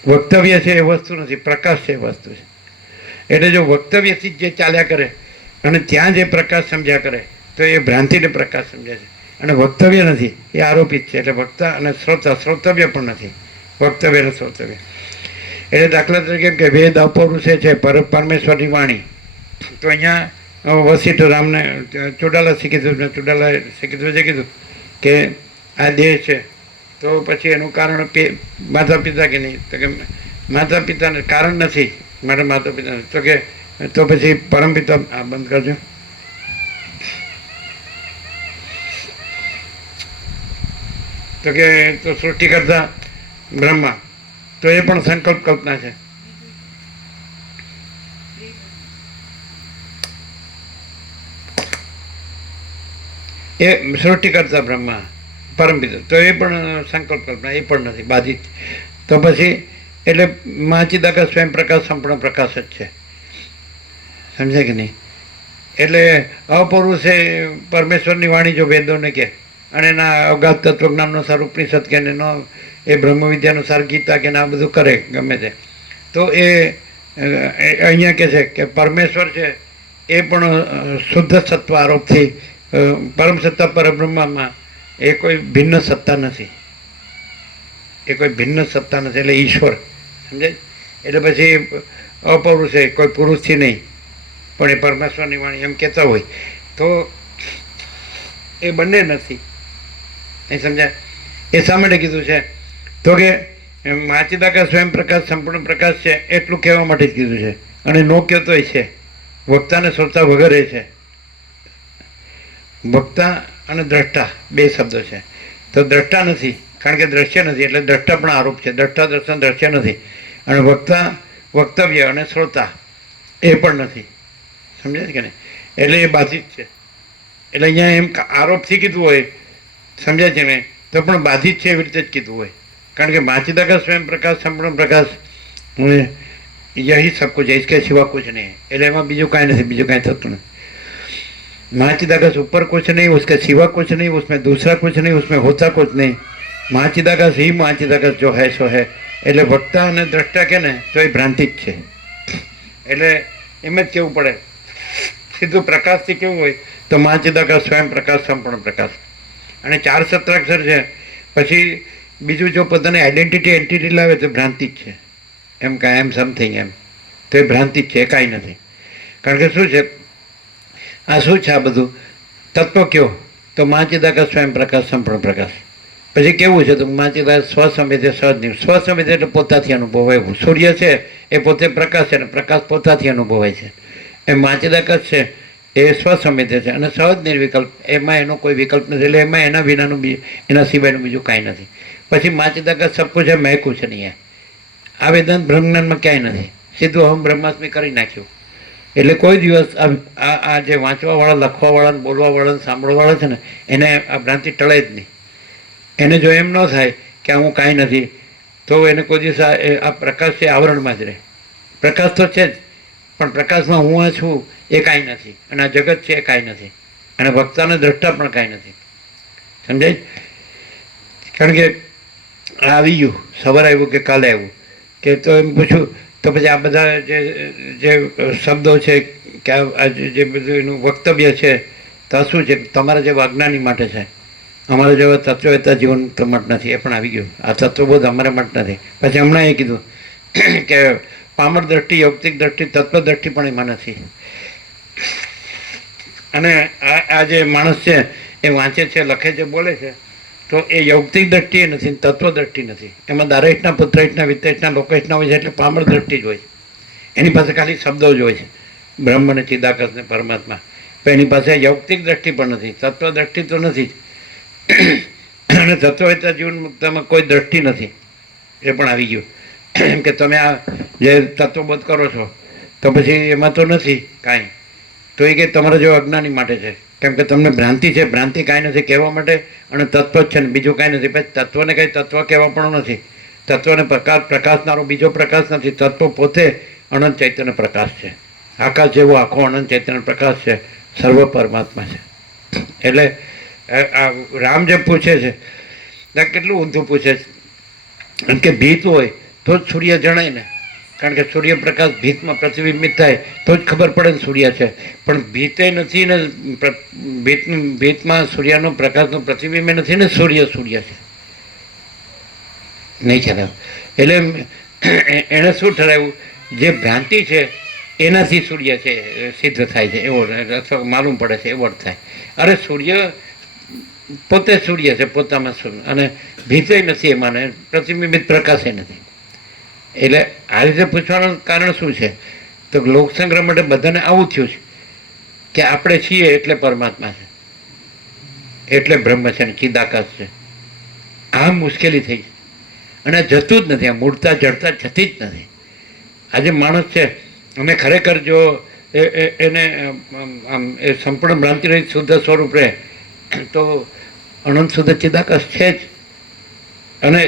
વક્તવ્ય છે એ વસ્તુ નથી, પ્રકાશ છે એ વસ્તુ છે. એટલે જો વક્તવ્યથી જે ચાલ્યા કરે અને ત્યાં જે પ્રકાશ સમજ્યા કરે તો એ ભ્રાંતિને પ્રકાશ સમજે છે, અને વક્તવ્ય નથી એ આરોપિત છે. એટલે વક્તા અને શ્રોતવ્ય પણ નથી, વક્તવ્ય અને શ્રોતવ્ય. એટલે દાખલા તરીકે કે વેદ અપૌરુષે છે પરમેશ્વરની વાણી, તો અહીંયા વસિષ્ઠ રામને ચુડાલા શીખીધું, ચુડાલાએ શીખીધું છે કીધું કે આ દેહ છે તો પછી એનું કારણ માતા પિતા કે નહીં, તો કે માતા પિતાને કારણ નથી, મારા માતા પિતા તો કે તો પછી પરમપિતા. આ બંધ કરજો. તો કે તો સૃષ્ટિ કરતા બ્રહ્મા, તો એ પણ સંકલ્પ કલ્પના છે. એ સૃષ્ટિ કરતા બ્રહ્મા પરમપિતા, તો એ પણ સંકલ્પ કલ્પના, એ પણ નથી, બાધિત. તો પછી એટલે માચિદાકાશ સ્વયં પ્રકાશ સંપૂર્ણ પ્રકાશ જ છે. સમજાય કે નહીં? એટલે અપૌરુષે પરમેશ્વરની વાણી જો વેદોને કહે અને એના અગાધ તત્વજ્ઞાનનો સાર ઉપનિષદ કે એનો એ બ્રહ્મ વિદ્યાનું સાર ગીતા કે આ બધું કરે ગમે તે, તો એ અહીંયા કહે છે કે પરમેશ્વર છે એ પણ શુદ્ધ સત્વ આરોપથી પરમ સત્તા પરબ્રહ્મમાં એ કોઈ ભિન્ન સત્તા નથી, એ કોઈ ભિન્ન સત્તા નથી, એટલે ઈશ્વર. સમજાય? એટલે પછી અપૌરુષે કોઈ પુરુષથી નહીં પણ એ પરમેશ્વરની વાણી એમ કહેતા હોય તો એ બંને નથી. એ સમજાય? એ શા માટે કીધું છે? તો કે માચિદાકાશ સ્વયં પ્રકાશ સંપૂર્ણ પ્રકાશ છે એટલું કહેવા માટે જ કીધું છે, અને નો કહેતોય છે. વક્તાને શ્રોતા વગર એ છે. વક્તા અને દ્રષ્ટા બે શબ્દો છે. તો દ્રષ્ટા નથી કારણ કે દ્રશ્ય નથી, એટલે દ્રષ્ટા પણ આરોપ છે. દ્રષ્ટા દર્શન દ્રશ્ય નથી, અને વક્તા વક્તવ્ય અને શ્રોતા એ પણ નથી. સમજાય છે કે નહીં? એટલે એ બાધિત છે. એટલે અહીંયા એમ આરોપથી કીધું હોય, સમજાય છે ને, તો પણ બાધિત છે એવી રીતે જ કીધું હોય. કારણ કે माचिदा स्वयं प्रकाश संपूर्ण प्रकाश यही सब कुछ है, इसके सिवा कुछ नहीं है. એટલે એમાં બીજું કાંઈ નથી, બીજું કાંઈ થતું નથી. महाचिदाकाश ऊपर कुछ नहीं, उसके सिवा कुछ नहीं, उसमें दूसरा कुछ नहीं, उसमें होता कुछ नहीं. महाचिदाकाश ही महाचिदाकाश जो है सो है. એટલે વક્તા અને દ્રષ્ટા કે ને તો એ ભ્રાંતિ જ છે. એટલે એમ જ કહેવું પડે. સીધું પ્રકાશથી કેવું હોય તો महाचिदाकाश સ્વયં પ્રકાશ સંપૂર્ણ પ્રકાશ. અને 4 સત્રાક્ષર છે પછી બીજું જો પોતાની આઈડેન્ટિટી એન્ટિટી લાવે તો ભ્રાંતિ જ છે. એમ કાંઈ એમ સમથિંગ એમ તો એ ભ્રાંતિ જ છે, એ કાંઈ નથી. કારણ કે શું છે આ શું છે? આ બધું તત્વ કયો તો महाचिदाकाश સ્વયં પ્રકાશ સંપૂર્ણ પ્રકાશ. પછી કેવું છે તો महाचिदाकाश સ્વસંવેદ્ય સહજ. સ્વસંવેદ્ય એટલે પોતાથી અનુભવાય. સૂર્ય છે એ પોતે પ્રકાશ છે અને પ્રકાશ પોતાથી અનુભવાય છે. એ महाचिदाकाश છે એ સ્વસંવેદ્ય છે અને સહજ નિર્વિકલ્પ, એમાં એનો કોઈ વિકલ્પ નથી. એટલે એમાં એના વિનાનું એના સિવાયનું બીજું કાંઈ નથી. પછી महाचिदाकाश સબ કુછ है मैं कुछ नहीं है. આ વેદાંત બ્રહ્મજ્ઞાનમાં ક્યાંય નથી. સીધું અહમ બ્રહ્માસ્મિ કરી નાખ્યું. એટલે કોઈ દિવસ આ જે વાંચવાવાળા, લખવાવાળા, બોલવાવાળા, સાંભળવાવાળા છે ને એને આ ભ્રાંતિ ટળે જ નહીં. એને જો એમ ન થાય કે હું કાંઈ નથી તો એને કોઈ દિવસ આ પ્રકાશ છે આવરણમાં જ રહે. પ્રકાશ તો છે જ પણ પ્રકાશમાં હું આ છું એ કાંઈ નથી અને આ જગત છે એ કાંઈ નથી અને વક્તાને દ્રષ્ટા પણ કાંઈ નથી. સમજાય? કારણ કે આ આવી ગયું, સવારે આવ્યું કે કાલે આવ્યું કે તો એમ પૂછ્યું તો પછી આ બધા જે શબ્દો છે કે આ જે બધું એનું વક્તવ્ય છે તો આ શું છે? તમારા જેવા અજ્ઞાની માટે છે, અમારા જેવા તત્વવેતા જીવન તો માટે નથી. એ પણ આવી ગયું. આ તત્વબોધ અમારા માટે નથી. પછી હમણાં એ કીધું કે પામર દ્રષ્ટિ, યૌક્તિક દ્રષ્ટિ, તત્વ દ્રષ્ટિ પણ એમાં નથી. અને આ જે માણસ છે એ વાંચે છે, લખે છે, બોલે છે તો એ યૌક્તિક દ્રષ્ટિ એ નથી, તત્વ દ્રષ્ટિ નથી. એમાં દારેશના, પુત્રેશના, વિત્તેશના, લોકેશના હોય છે એટલે પામર દ્રષ્ટિ જ હોય છે. એની પાસે ખાલી શબ્દો જ હોય છે, બ્રહ્મ ને ચિદાકાશ ને પરમાત્મા. પણ એની પાસે યૌક્તિક દ્રષ્ટિ પણ નથી, તત્વ દ્રષ્ટિ તો નથી જ. અને તત્વવેતા જીવન મુક્તમાં કોઈ દ્રષ્ટિ નથી. એ પણ આવી ગયું. એમ કે તમે આ જે તત્વબોધ કરો છો તો પછી એમાં તો નથી કાંઈ. તો એ કે તમારા જેવા અજ્ઞાની માટે છે. કેમ કે તમને ભ્રાંતિ છે, ભ્રાંતિ કાંઈ નથી કહેવા માટે અને તત્વ જ છે ને બીજું કાંઈ નથી. પછી તત્વને કંઈ તત્વ કહેવા પણ નથી. તત્વને પ્રકાશનારો બીજો પ્રકાશ નથી. તત્વ પોતે અનંત ચૈતન્ય પ્રકાશ છે. આકાશ જેવો આખો અનંત ચૈતન્ય પ્રકાશ છે, સર્વ પરમાત્મા છે. એટલે આ રામ જે પૂછે છે કેટલું ઊંધું પૂછે છે. એમ કે ભીત હોય તો જ સૂર્ય જણાય ને. કારણ કે સૂર્યપ્રકાશ ભીતમાં પ્રતિબિંબિત થાય તો જ ખબર પડે ને સૂર્ય છે. પણ ભીતે નથી ને ભીતમાં સૂર્યનો પ્રકાશનું પ્રતિબિંબ નથી ને સૂર્ય છે નહીં ખ્યાલ. એટલે એણે શું ઠરાવ્યું? જે ભ્રાંતિ છે એનાથી સૂર્ય છે સિદ્ધ થાય છે એવો, અથવા માલુમ પડે છે એવો થાય. અરે સૂર્ય પોતે સૂર્ય છે પોતામાં, અને ભીતે નથી એમાં, પ્રતિબિંબિત પ્રકાશે નથી. એટલે આ રીતે પૂછવાનું કારણ શું છે? તો લોકસંગ્રહ માટે બધાને આવું થયું છે કે આપણે છીએ એટલે પરમાત્મા છે, એટલે બ્રહ્મ છે ને ચિદાકાશ છે. આ મુશ્કેલી થઈ છે અને જતું જ નથી. આ મૂળતા જડતા જતી જ નથી. આજે માણસ છે અને ખરેખર જો એને આમ એ સંપૂર્ણ ભ્રાંતિ રહિત શુદ્ધ સ્વરૂપ રહે તો અનંત શુદ્ધ ચિદાકાશ છે જ. અને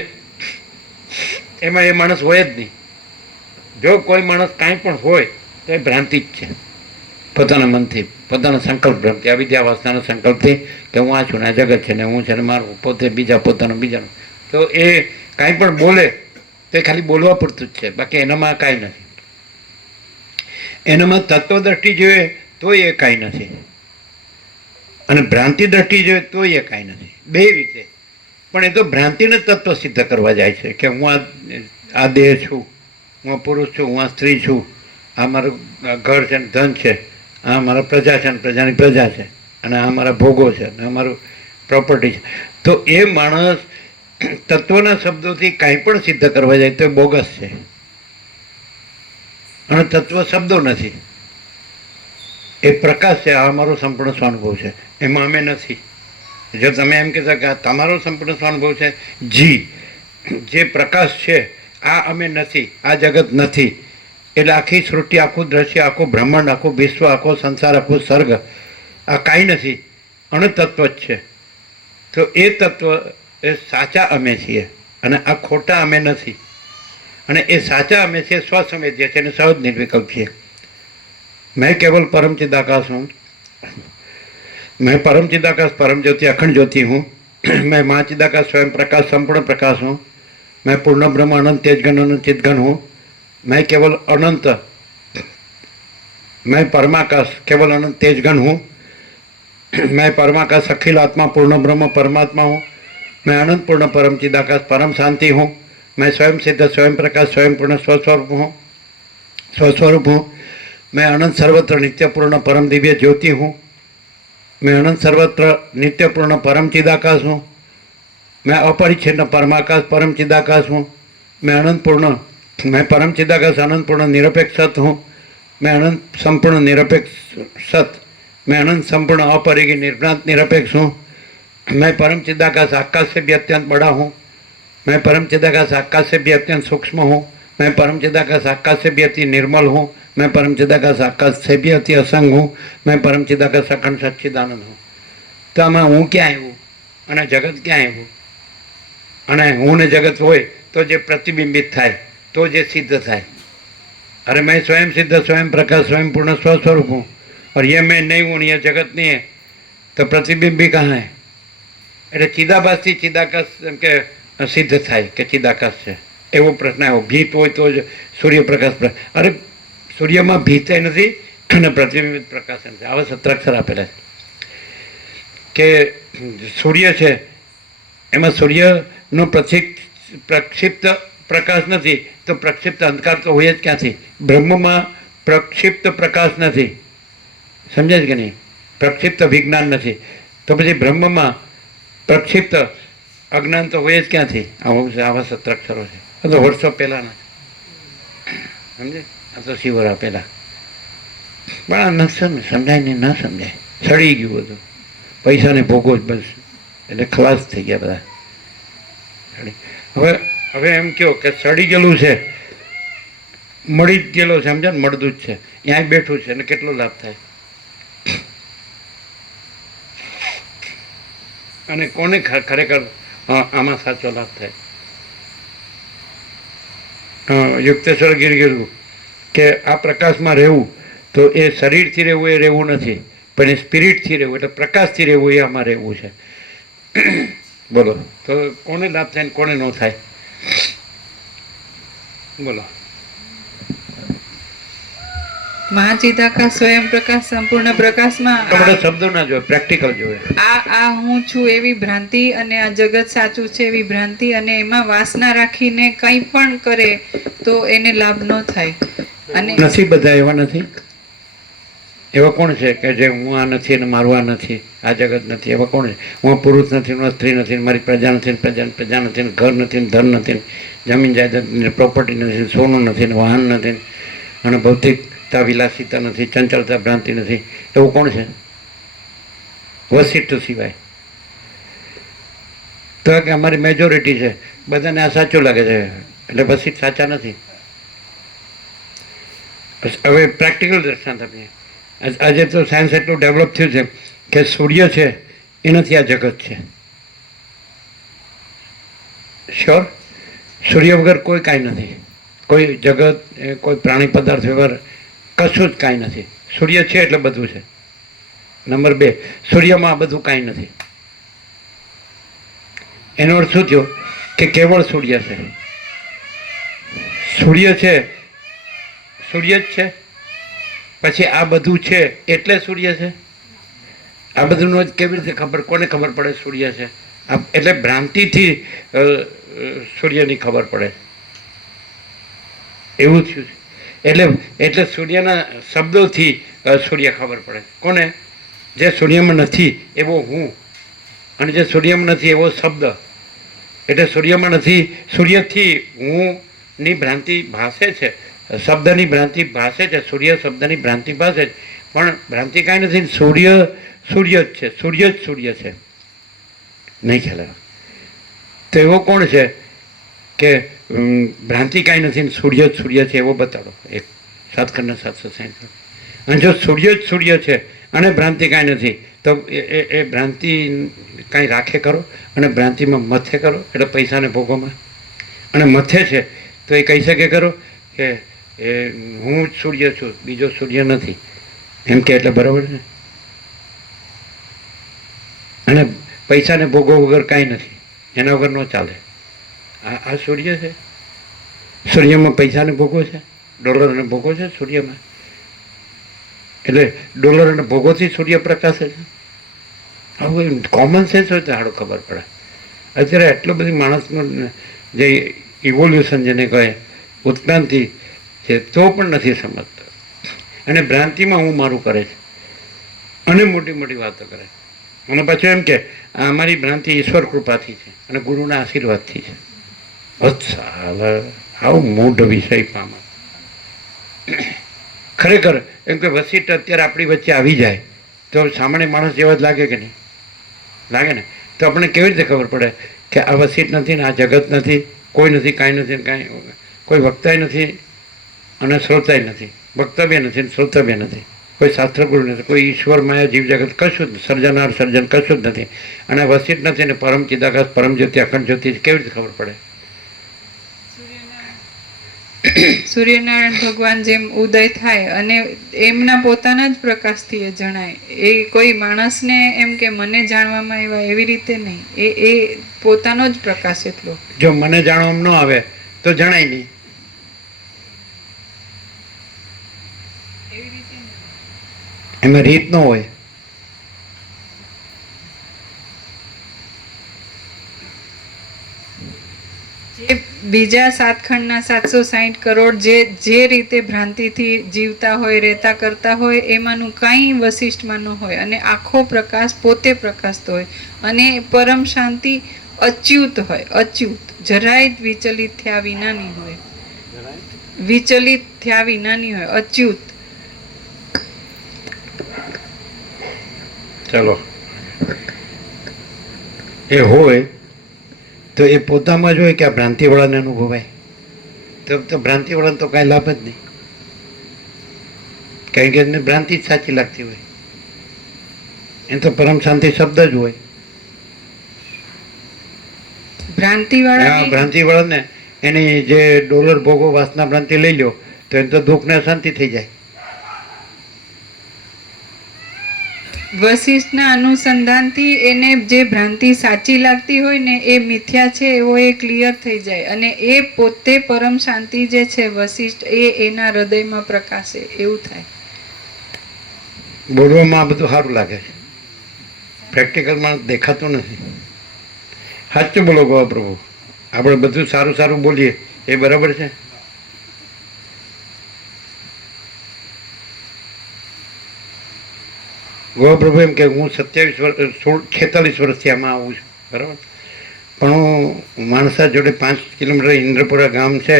એમાં એ માણસ હોય જ નહીં. જો કોઈ માણસ કાંઈ પણ હોય તો એ ભ્રાંતિ જ છે, પોતાના મનથી, પોતાના સંકલ્પ ભ્રાંતિ, અવિદ્યાવાસનાના સંકલ્પથી કે હું આ છું ને આ જગત છે ને હું છે ને મારું પોતે બીજા પોતાનું બીજાનું. તો એ કાંઈ પણ બોલે તો એ ખાલી બોલવા પૂરતું જ છે, બાકી એનામાં કાંઈ નથી. એનામાં તત્વદ્રષ્ટિ જોઈએ તોય એ કાંઈ નથી અને ભ્રાંતિ દ્રષ્ટિ જોઈએ તોય એ કાંઈ નથી. બે રીતે. પણ એ તો ભ્રાંતિને તત્વ સિદ્ધ કરવા જાય છે કે હું આ દેહ છું, હું પુરુષ છું, હું આ સ્ત્રી છું, આ મારું ઘર છે ને ધન છે, આ મારા પ્રજા છે ને પ્રજાની પ્રજા છે, અને આ મારા ભોગો છે અને અમારું પ્રોપર્ટી છે. તો એ માણસ તત્વના શબ્દોથી કાંઈ પણ સિદ્ધ કરવા જાય તો એ બોગસ છે. અને તત્વ શબ્દો નથી, એ પ્રકાશ છે. આ અમારો સંપૂર્ણ સ્વાનુભવ છે, એમાં અમે નથી. જો તમે એમ કહેતા કે આ તમારો સંપૂર્ણ સ્વાનુભવ છે, જી જે પ્રકાશ છે આ અમે નથી, આ જગત નથી. એટલે આખી સૃષ્ટિ, આખું દ્રશ્ય, આખું બ્રહ્માંડ, આખું વિશ્વ, આખો સંસાર, આખું સર્ગ આ કાંઈ નથી, અણતત્વ જ છે. તો એ તત્વ એ સાચા અમે છીએ અને આ ખોટા અમે નથી, અને એ સાચા અમે છે, સ્વસંવેદ્ય છે અને સહજ નિર્વિકલ્પ છીએ. मैं केवल परम चिदाकाश हूँ, मैं परम चिदाकाश परम ज्योति अखंड ज्योति हूँ. मैं माँ चिदाकाश स्वयं प्रकाश संपूर्ण प्रकाश हूँ. मैं पूर्ण ब्रह्म अनंत तेजगन अनंत चिदगन हूँ. मैं केवल अनंत, मैं परमाकाश केवल अनंत तेजगन हूँ. मैं परमाकाश अखिल आत्मा पूर्ण ब्रह्म परमात्मा हूँ. मैं अनंत पूर्ण परम चिदाकाश परम शांति हूँ. मैं स्वयं सिद्ध स्वयं प्रकाश स्वयं पूर्ण स्वस्वरूप हूँ. मैं अनंत सर्वत्र नित्यपूर्ण परम दिव्य ज्योति हूँ. मैं अनंत सर्वत्र नित्यपूर्ण परम चिदाकाश हूँ. मैं अपरिच्छिन्न परमाकाश परम चिदाकाश हूँ. मैं परम चिदाकाश अनंत पूर्ण निरपेक्ष सत हूँ. मैं अनंत संपूर्ण निरपेक्ष सत. मैं अनंत संपूर्ण अपरिगी निर्भ्रांत निरपेक्ष हूँ. मैं परम चिदाकाश आकाश से भी अत्यंत बड़ा हूँ. मैं परम चिदाकाश आकाश से भी अत्यंत सूक्ष्म हूँ. मैं परम चिदाकाश आकाश से भी अति निर्मल हूँ. मैं परम चिदाकाश आकाश से भी अति असंग हूँ. मैं परम चिदाकाश अखंड सच्चिदानंद हूँ. तो आम हूँ क्या આવ્યું અને જગત ક્યાં આવ્યું? અને હું ને જગત હોય તો જે પ્રતિબિંબિત થાય, તો જે સિદ્ધ થાય. अरे मैं स्वयं सिद्ध स्वयं प्रकाश स्वयं पूर्ण स्वस्वरूप हूँ, और ये मैं नहीं हूँ, ये जगत नहीं है, तो प्रतिबिंब भी कहाँ है? એટલે ચિદાભાસથી ચિદાકાશ એમ કે સિદ્ધ થાય કે ચિદાકાશ છે, એવો પ્રશ્ન આવ્યો. ભીત હોય તો જ સૂર્યપ્રકાશ. અરે સૂર્યમાં ભીત નથી અને પ્રતિબિંબિત પ્રકાશ નથી. આવા સત્રાક્ષર આપેલા છે કે સૂર્ય છે એમાં સૂર્યનો પ્રક્ષિપ્ત પ્રકાશ નથી, તો પ્રક્ષિપ્ત અંધકાર તો હોય જ ક્યાંથી? બ્રહ્મમાં પ્રક્ષિપ્ત પ્રકાશ નથી, સમજાય છે કે નહીં? પ્રક્ષિપ્ત વિજ્ઞાન નથી, તો પછી બ્રહ્મમાં પ્રક્ષિપ્ત અજ્ઞાન તો હોય જ ક્યાંથી? આવા સત્રાક્ષરો છે. આ તો વર્ષો પહેલાંના, સમજે? આ તો શિવર આપેલા. પણ આ ન સમજાય ને ન સમજાય, સડી ગયું બધું. પૈસાને ભોગવો જ બસ, એટલે ખલાસ થઈ ગયા બધા. હવે એમ કહો કે સડી ગયેલું છે, મળી જ ગયેલો છે, સમજો ને, મળદું જ છે, ત્યાં બેઠું છે, અને કેટલો લાભ થાય? અને કોને ખરેખર આમાં સાચો લાભ થાય? યુક્તેશ્વર ગીર કીધું કે આ પ્રકાશમાં રહેવું, તો એ શરીરથી રહેવું એ રહેવું નથી, પણ એ સ્પિરિટથી રહેવું, એટલે પ્રકાશથી રહેવું એ આમાં રહેવું છે. બોલો, તો કોને લાભ થાય ને કોને ન થાય? બોલો. મહાચિદાકાશ સ્વયં પ્રકાશ સંપૂર્ણ પ્રકાશમાં આપણે શબ્દો ના જોઈએ, પ્રેક્ટિકલ જોઈએ. આ હું છું એવી ભ્રાંતિ અને આ જગત સાચું છે એવી ભ્રાંતિ, અને એમાં વાસના રાખીને કંઈ પણ કરે તો એને લાભ ન થાય. અને નથી, બધા એવા નથી. એવા કોણ છે કે જે હું આ નથી ને મારું આ નથી, આ જગત નથી? એવા કોણ છે? હું પુરુષ નથી, હું સ્ત્રી નથી, મારી પ્રજા નથી, પ્રજા નથી, ઘર નથી, ધન નથી, જમીન જાયદાદ પ્રોપર્ટી નથી, સોનું નથી, વાહન નથી, અને ભૌતિકતા વિલાસિતા નથી, ચંચળતા ભ્રાંતિ નથી. એવું કોણ છે? વસિષ્ઠ સિવાય. તો કે અમારી મેજોરિટી છે, બધાને આ સાચું લાગે છે, એટલે વસિષ્ઠ સાચા નથી. હવે પ્રેક્ટિકલ દ્રષ્ટાંત આપીએ. આજે તો સાયન્સ એટલું ડેવલપ થયું છે કે સૂર્ય છે એનાથી આ જગત છે. શ્યોર, સૂર્ય વગર કોઈ કાંઈ નથી, કોઈ જગત, કોઈ પ્રાણી પદાર્થ વ્યવહાર કશું જ કાંઈ નથી. સૂર્ય છે એટલે બધું છે. નંબર 2, સૂર્યમાં આ બધું કાંઈ નથી. એનો અર્થ શું થયો? કે કેવળ સૂર્ય છે. સૂર્ય છે, સૂર્ય જ છે, પછી આ બધું છે એટલે સૂર્ય છે. આ બધુંનો જ કેવી રીતે ખબર? કોને ખબર પડે સૂર્ય છે? એટલે ભ્રાંતિથી સૂર્યની ખબર પડે, એવું થયું છે. એટલે સૂર્યના શબ્દોથી સૂર્ય ખબર પડે. કોને? જે સૂર્યમાં નથી એવો હું, અને જે સૂર્યમાં નથી એવો શબ્દ. એટલે સૂર્યમાં નથી, સૂર્યથી હુંની ભ્રાંતિ ભાસે છે, શબ્દની ભ્રાંતિ ભાસે છે, સૂર્ય શબ્દની ભ્રાંતિ ભાસે છે, પણ ભ્રાંતિ કાંઈ નથી. સૂર્ય સૂર્ય જ છે, સૂર્ય જ સૂર્ય છે. નહીં ખ્યાલ આવે? તો એવો કોણ છે કે ભ્રાંતિ કાંઈ નથી, સૂર્ય જ સૂર્ય છે, એવો બતાડો. એક 7 ખંડના 760. અને જો સૂર્ય જ સૂર્ય છે અને ભ્રાંતિ કાંઈ નથી, તો એ ભ્રાંતિ કાંઈ રાખે કરો અને ભ્રાંતિમાં મથે કરો, એટલે પૈસાને ભોગોમાં અને મથે છે તો એ કહી શકે ખરો કે એ હું જ સૂર્ય છું, બીજો સૂર્ય નથી, એમ કે એટલે બરાબર છે? અને પૈસાને ભોગો વગર કાંઈ નથી, એના વગર ન ચાલે. આ સૂર્ય છે? સૂર્યમાં પૈસાને ભોગો છે, ડોલરને ભોગો છે સૂર્યમાં? એટલે ડોલર અને ભોગોથી સૂર્ય પ્રકાશે છે? આવું કોમન સેન્સ હોય તો સારું ખબર પડે. અત્યારે એટલો બધી માણસનું જે ઇવોલ્યુશન જેને કહે, ઉત્ક્રાંતિ છે, તો પણ નથી સમજતો અને ભ્રાંતિમાં હું મારું કરે છે અને મોટી મોટી વાતો કરે. અને પાછું એમ કે આ અમારી ભ્રાંતિ ઈશ્વર કૃપાથી છે અને ગુરુના આશીર્વાદથી છે. આવું મૂઢ વિષય પામે. ખરેખર એમ કે વસિષ્ઠ અત્યારે આપણી વચ્ચે આવી જાય તો સામાન્ય માણસ જેવા જ લાગે કે નહીં? લાગે ને? તો આપણને કેવી રીતે ખબર પડે કે આ વસિષ્ઠ નથી ને આ જગત નથી, કોઈ નથી, કાંઈ નથી, કાંઈ કોઈ વક્તાય નથી અને શ્રોતાય નથી, વક્તવ્ય નથી ને શ્રોતવ્ય નથી, કોઈ શાસ્ત્રગુરુ નથી, કોઈ ઈશ્વર માયા જીવ જગત કશું જ, સર્જનાર સર્જન કશું જ નથી. અને વસિષ્ઠ નથી ને પરમ ચિદાકાશ પરમ જ્યોતિ અખંડ જ્યોતિ કેવી રીતે ખબર પડે? સૂર્યનારાયણ ભગવાન જેમ ઉદય થાય અને એમના પોતાના જ પ્રકાશથી એ જણાય. એ કોઈ માણસને એમ કે મને જાણવામાં આવ્યા એવી રીતે નહીં, એ પોતાનો જ પ્રકાશ એટલો. જો મને જાણવામાં ન આવે તો જણાય નહીં. એમાં રીત ન હોય. જે બીજા સાતખંડના 760 કરોડ જે રીતે ભ્રાંતિથી જીવતા હોય, રહેતા કરતા હોય, એમાંનું કાંઈ વશિષ્ઠમાં ન હોય અને આખો પ્રકાશ પોતે પ્રકાશતો હોય અને પરમ શાંતિ અચ્યુત હોય, અચ્યુત, જરાય વિચલિત થયા વિનાની હોય, વિચલિત થયા વિનાની હોય, અચ્યુત. ચલો, એ હોય તો એ પોતામાં જ હોય કે આ ભ્રાંતિવાળાને અનુભવાય? તો ભ્રાંતિવાળાને તો કાંઈ લાભ જ નહીં, કારણ કે એને ભ્રાંતિ જ સાચી લાગતી હોય. એને તો પરમ શાંતિ શબ્દ જ હોય. ભ્રાંતિવાળાને એની જે ડોલર ભોગો વાસના ભ્રાંતિ લઈ લો તો એને તો દુઃખ ને શાંતિ થઈ જાય. વશિષ્ઠના અનુસંધાનથી એને જે ભ્રાંતિ સાચી લાગતી હોય ને એ મિથ્યા છે એવો એ ક્લિયર થઈ જાય અને એ પોતે પરમ શાંતિ જે છે વશિષ્ઠ એ એના હૃદયમાં પ્રકાશે એવું થાય. બોલવામાં આ બધું સારું લાગે છે, પ્રેક્ટિકલમાં દેખાતું નથી. સાચું બોલો ગોવા પ્રભુ, આપણે બધું સારું સારું બોલીએ એ બરાબર છે? ગોવા પ્રભુ એમ કે હું 46 વર્ષથી આમાં આવું છું, બરાબર, પણ હું માણસા જોડે 5 કિલોમીટર ઇન્દ્રપુરા ગામ છે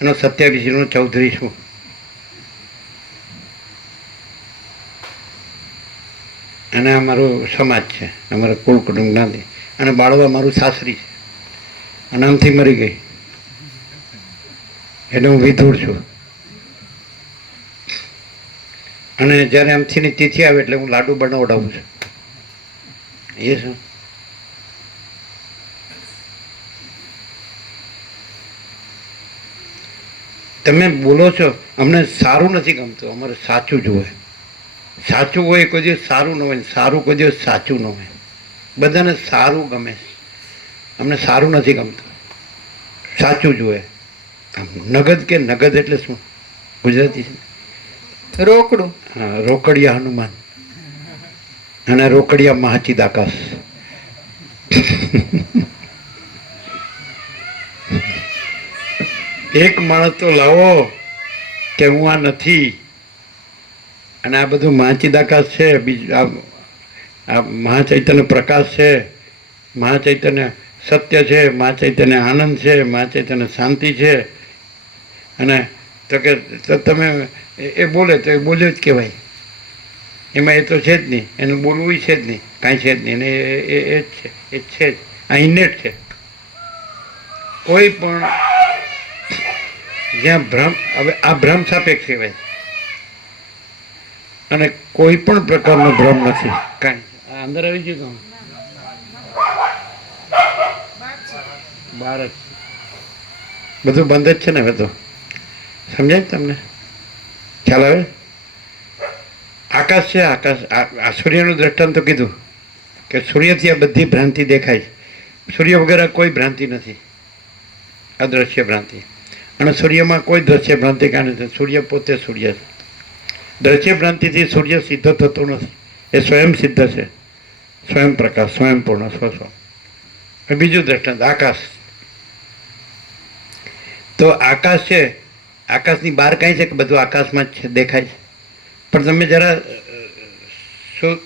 એનો 27નો ચૌધરી છું. અને આ મારો સમાજ છે, અમારા કુળ કુટુંબ જ્ઞાતિ. અને બાળવા મારું સાસરી છે અને આમથી મરી ગઈ એટલે હું વિધુર છું. અને જ્યારે આમથીની તિથિ આવે એટલે હું લાડુ બનાવડાવું છું. એ શું? તમે બોલો છો અમને સારું નથી ગમતું, અમારે સાચું જોવે. સાચું હોય કોઈ દિવસ સારું ન હોય, સારું કોઈ દિવસ સાચું ન હોય. બધાને સારું ગમે, અમને સારું નથી ગમતું, સાચું જોવે. નગદ કે નગદ એટલે શું ગુજરાતી છે? રોકડું. હા, રોકડિયા હનુમાન અને રોકડિયા મહાચિદ આકાશ. એક માણસ તો લાવો કે હું આ નથી અને આ બધું મહાચિદ આકાશ છે, બીજું આ મહાચૈતન્ય પ્રકાશ છે, મહાચૈતન્ય સત્ય છે, મહાચૈતન્ય આનંદ છે, મહાચૈતન્ય શાંતિ છે. અને તો કે તો તમે એ બોલે તો એ બોલ્યો જ કહેવાય. એમાં એ તો છે જ નહીં, એનું બોલવું છે જ નહીં, કાંઈ છે જ નહીં. અને એ જ છે, એ છે જ, આ ઇનેટ છે. કોઈ પણ જ્યાં ભ્રમ, હવે આ ભ્રમ સાપેક્ષ કહેવાય અને કોઈ પણ પ્રકારનો ભ્રમ નથી કાંઈ. અંદર આવી ગયું તો 12 જ બધું બંધ જ છે ને હવે તો. સમજાય તમને? ખ્યાલ આવે? આકાશ છે, આકાશ આ સૂર્યનું દ્રષ્ટાંત તો કીધું કે સૂર્યથી આ બધી ભ્રાંતિ દેખાય છે. સૂર્ય વગર કોઈ ભ્રાંતિ નથી, આ દ્રશ્ય ભ્રાંતિ. અને સૂર્યમાં કોઈ દ્રશ્ય ભ્રાંતિ કાંઈ નથી. સૂર્ય પોતે સૂર્ય છે. દ્રશ્ય ભ્રાંતિથી સૂર્ય સિદ્ધ થતો નથી, એ સ્વયં સિદ્ધ છે, સ્વયં પ્રકાશ, સ્વયંપૂર્ણ, સ્વ. બીજું દ્રષ્ટાંત આકાશ. તો આકાશ છે, આકાશની બહાર કાંઈ છે કે બધું આકાશમાં જ છે, દેખાય છે. પણ તમે જરા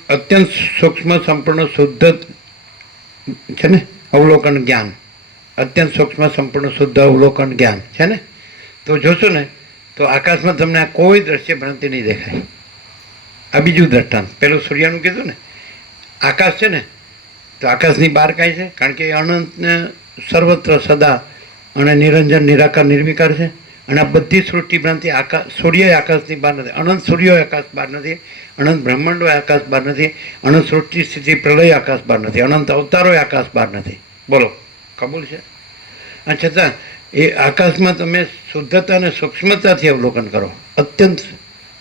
અત્યંત સૂક્ષ્મ સંપૂર્ણ શુદ્ધ છે ને અવલોકન જ્ઞાન, અત્યંત સૂક્ષ્મ સંપૂર્ણ શુદ્ધ અવલોકન જ્ઞાન છે ને, તો જોશો ને તો આકાશમાં તમને આ કોઈ દ્રશ્ય ભ્રાંતિ નહીં દેખાય. આ બીજું દ્રષ્ટાંત. પેલું સૂર્યનું કીધું ને, આકાશ છે ને, તો આકાશની બહાર કાંઈ છે, કારણ કે અનંતને સર્વત્ર સદા અને નિરંજન નિરાકાર નિર્વિકાર છે. અને આ બધી સૃષ્ટિ ભ્રાંતિ સૂર્ય આકાશની બહાર નથી, અનંત સૂર્યો આકાશ બહાર નથી, અનંત બ્રહ્માંડો આકાશ બહાર નથી, અનંત સૃષ્ટિ સ્થિતિ પ્રલય આકાશ બહાર નથી, અનંત અવતારો આકાશ બહાર નથી. બોલો, કબૂલ છે? અને છતાં એ આકાશમાં તમે શુદ્ધતા અને સૂક્ષ્મતાથી અવલોકન કરો, અત્યંત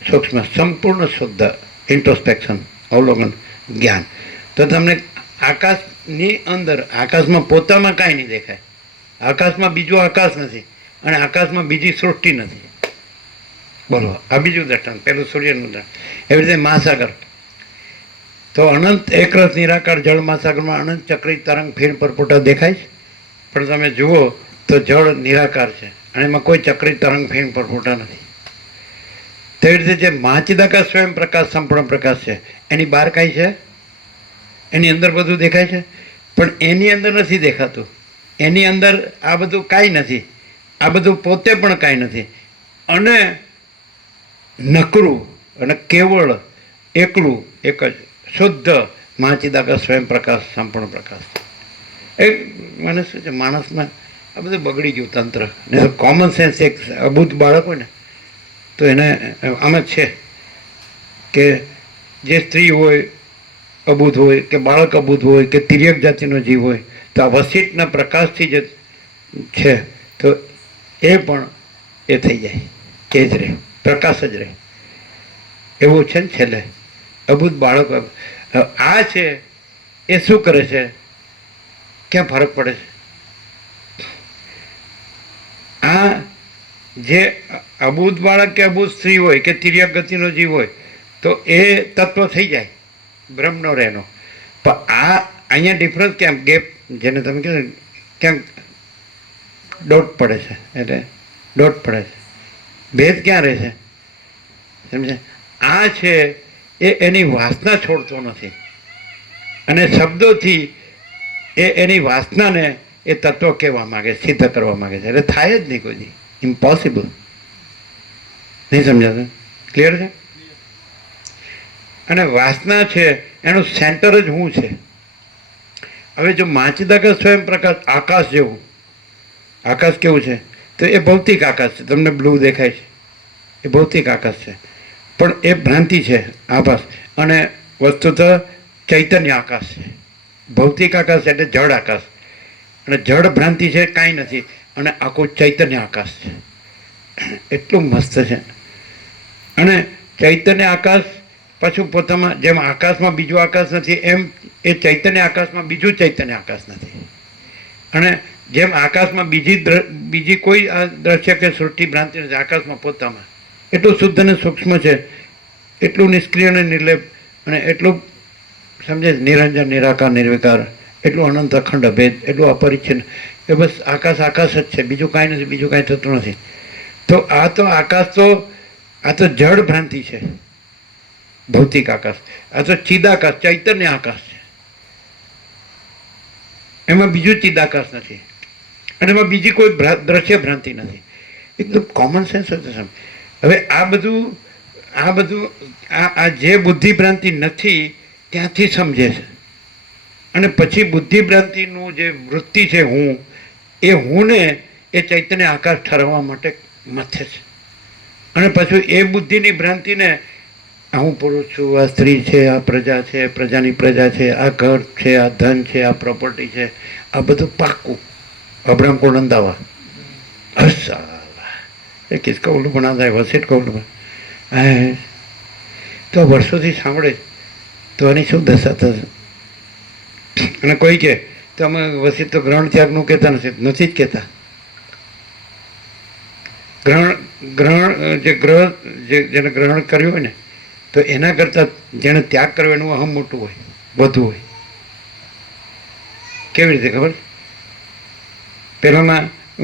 સૂક્ષ્મ સંપૂર્ણ શુદ્ધ ઇન્ટ્રોસ્પેક્શન અવલોકન જ્ઞાન, તો તમને આકાશની અંદર આકાશમાં પોતામાં કાંઈ નહીં દેખાય. આકાશમાં બીજો આકાશ નથી અને આકાશમાં બીજી સૃષ્ટિ નથી. બોલો, આ બીજું દ્રષ્ટાંત. પેલું સૂર્યનું દ્રષ્ટાંત. એવી રીતે મહાસાગર, તો અનંત એકરસ નિરાકાર જળ મહાસાગરમાં અનંત ચક્રી તરંગ ફીર પરપોટા દેખાય છે, પણ તમે જુઓ તો જળ નિરાકાર છે અને એમાં કોઈ ચક્રી તરંગ ફીર પરપોટા નથી. તેવી રીતે જે મહાચિદાકાશ સ્વયં પ્રકાશ સંપૂર્ણ પ્રકાશ છે, એની બહાર કાંઈ છે? એની અંદર બધું દેખાય છે, પણ એની અંદર નથી દેખાતું. એની અંદર આ બધું કાંઈ નથી, આ બધું પોતે પણ કાંઈ નથી, અને નકરું અને કેવળ એકલું એક જ શુદ્ધ મહાચિદાકાશ સ્વયં પ્રકાશ સંપૂર્ણ પ્રકાશ. એ મને શું છે, માણસમાં આ બધું બગડી ગયું તંત્ર. ને તો કોમન સેન્સ એક અબૂધ બાળક હોય ને તો એને આમ જ છે કે જે સ્ત્રી હોય અબૂધ હોય કે બાળક અબૂધ હોય કે તિર્યક જાતિનો જીવ હોય, તો આ વસિષ્ઠના પ્રકાશથી જે છે તો એ પણ એ થઈ જાય, એ જ રહે, પ્રકાશ જ રહે. એવું છે ને છેલ્લે અબૂધ બાળક. આ છે એ શું કરે છે? ક્યાં ફરક પડે છે? આ જે અબૂધ બાળક કે અબૂધ સ્ત્રી હોય કે તિર્યક ગતિનો જીવ હોય તો એ તત્વ થઈ જાય બ્રહ્મનો રહેનો. પણ આ અહીંયા ડિફરન્સ ક્યાં, ગેપ જેને તમે કહો ક્યાંક ડોટ પડે છે, એટલે ડોટ પડે છે, ભેદ ક્યાં રહે છે? સમજે? આ છે એ એની વાસના છોડતો નથી અને શબ્દોથી એની વાસનાને એ તત્વ કહેવા માગે, સિદ્ધ કરવા માગે છે. એટલે થાય જ નહીં કોઈ દી, ઇમ્પોસિબલ. નહીં સમજાતું? ક્લિયર છે? અને વાસના છે એનું સેન્ટર જ હું છે. હવે જો મહાચિદાકાશ સ્વયં પ્રકાશ આકાશ જેવું, આકાશ કેવું છે તો એ ભૌતિક આકાશ છે, તમને બ્લુ દેખાય છે, એ ભૌતિક આકાશ છે, પણ એ ભ્રાંતિ છે, આભાસ. અને વસ્તુત ચૈતન્ય આકાશ છે. ભૌતિક આકાશ એટલે જળ આકાશ, અને જળ ભ્રાંતિ છે, કાંઈ નથી, અને આખું ચૈતન્ય આકાશ છે. એટલું મસ્ત છે. અને ચૈતન્ય આકાશ પાછું પોતામાં, જેમ આકાશમાં બીજું આકાશ નથી એમ એ ચૈતન્ય આકાશમાં બીજું ચૈતન્ય આકાશ નથી. અને જેમ આકાશમાં બીજી કોઈ દ્રશ્ય કે સૃષ્ટિ ભ્રાંતિ નથી, આકાશમાં પોતામાં એટલું શુદ્ધ અને સૂક્ષ્મ છે, એટલું નિષ્ક્રિય અને નિર્લેપ, અને એટલું સમજે નિરંજન નિરાકાર નિર્વિકાર, એટલું અનંત અખંડ અભેદ, એટલું અપરિચ્છિન્ન. એ બસ આકાશ આકાશ જ છે, બીજું કાંઈ નથી, બીજું કાંઈ થતું નથી. તો આકાશ તો આ તો જડ ભ્રાંતિ છે, ભૌતિક આકાશ. આ તો ચિદાકાશ ચૈતન્ય આકાશ છે, એમાં બીજું ચિદાકાશ નથી અને એમાં બીજી કોઈ દ્રશ્ય ભ્રાંતિ નથી. એકદમ કોમન સેન્સ હતું. હવે આ બધું આ જે બુદ્ધિ ભ્રાંતિ નથી ત્યાંથી સમજે છે, અને પછી બુદ્ધિ ભ્રાંતિનું જે વૃત્તિ છે હું, એ હુંને એ ચૈતન્ય આકાશ ઠરવવા માટે મથે છે. અને પછી એ બુદ્ધિની ભ્રાંતિને હું પુરુષ છું, આ સ્ત્રી છે, આ પ્રજા છે, પ્રજાની પ્રજા છે, આ ઘર છે, આ ધન છે, આ પ્રોપર્ટી છે, આ બધું પાક્કું અબ્રાહ્મ કુળ અંદાવા એ કિસકા ઉલ્લુ બનાતા હે વસેટ કા ઉલ્લુ તો વર્ષોથી સાંભળે તો આની શું દશા થશે. અને કોઈ કહે તો અમે વસિત તો ગ્રહણ ત્યાગનું કહેતા નથી જ કહેતા. ગ્રહણ જેને ગ્રહણ કર્યું હોય ને તો એના કરતાં જેણે ત્યાગ કર્યો એનું અહમ મોટું હોય, વધુ હોય. કેવી રીતે ખબર? પહેલાંના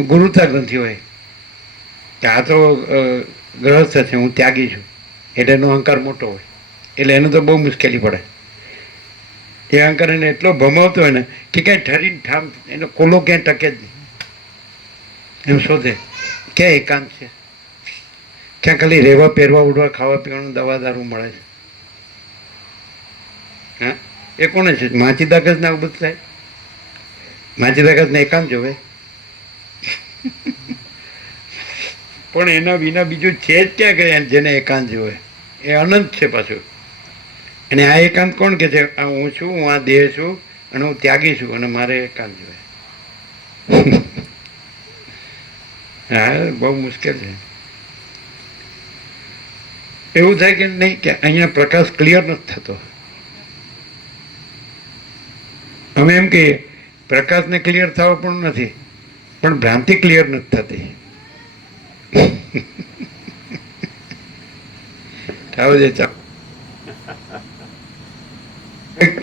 ગુરુતા ગ્રંથિ હોય કે આ તો ગ્રહસ્થ છે, હું ત્યાગી છું, એટલે એનો અહંકાર મોટો હોય, એટલે એને તો બહુ મુશ્કેલી પડે. એ અહંકાર એને એટલો ભમાવતો હોય ને કે ક્યાંય ઠરીને ઠામ એનો કોલો ક્યાંય ટકે જ નહીં. એમ શોધે ક્યાં એકાંત છે, ક્યાં ખાલી રહેવા પહેરવા ઉડવા ખાવા પીવાનું દવા દારૂ મળે છે. હા, એ કોને છે? માચીદાગજને આવું બધું થાય. માચીદાગજને એકાંત જોવે, પણ એના વિના બીજું છે જ ક્યાં ગયા જેને એકાંત જોવે? એ અનંત છે પાછું. અને આ એકાંત કોણ કે છે? આ હું છું, હું આ દેહ છું અને હું ત્યાગી છું અને મારે એકાંત જોવે. હા, બહુ મુશ્કેલ છે. એવું થાય કે નહીં કે અહીંયા પ્રકાશ ક્લિયર નથી થતો. અમે એમ કહીએ પ્રકાશને ક્લિયર થવો પણ નથી, પણ ભ્રાંતિ ક્લિયર નથી થતી.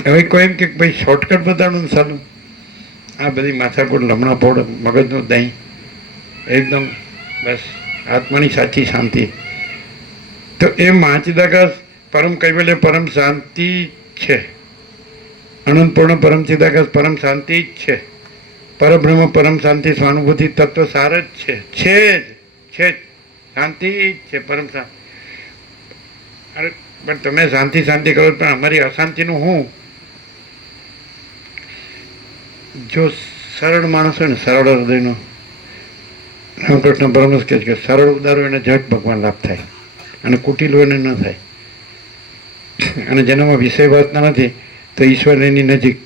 હવે કોઈ એમ કે ભાઈ શોર્ટકટ બતાડો ને સારું, આ બધી માથાકૂટ લમણા પોડ મગજનું દહીં એકદમ બસ આત્માની સાચી શાંતિ. તો એ માચિદાકાશ પરમ કૈવલ્ય પરમ શાંતિ છે. અનંતપૂર્ણ પરમ ચિદાકાશ પરમ શાંતિ જ છે. પરબ્રહ્મ પરમ શાંતિ સ્વાનુભૂતિ તત્વ સાર જ છે જ શાંતિ જ છે, પરમ શાંતિ. અરે પણ તમે શાંતિ કરો પણ અમારી અશાંતિનું હું? જો સરળ માણસ હોય ને, સરળ હૃદયનો, રામકૃષ્ણ પરમહંસ કહે છે કે સરળ ઉદારો એને ઝટ ભગવાન લાભ થાય અને કુટિલો એને ન થાય. અને જેનામાં વિષય વાસના નથી તો ઈશ્વર એની નજીક,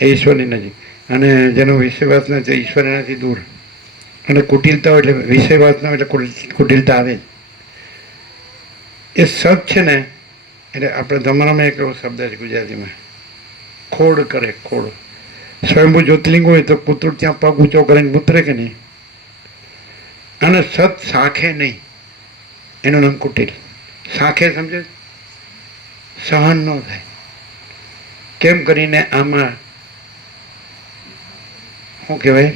એ ઈશ્વરની નજીક. અને જેનો વિષય વાસના છે ઈશ્વર એનાથી દૂર. અને કુટિલતા હોય એટલે વિષય વાસના એટલે કુટિલતા આવે જ. એ સત છે ને, એટલે આપણે તમારામાં એક એવો શબ્દ છે ગુજરાતીમાં, ખોડ કરે, ખોડ. સ્વયંભૂ જ્યોતિર્લિંગ હોય તો કૂતરું ત્યાં પગ ઊંચો કરીને મૂતરે કે નહીં? અને સત સાખે નહીં, એનું નામ કુટિલ. સાખે સમજે, સહન ન થાય. કેમ કરીને આમાં શું કહેવાય?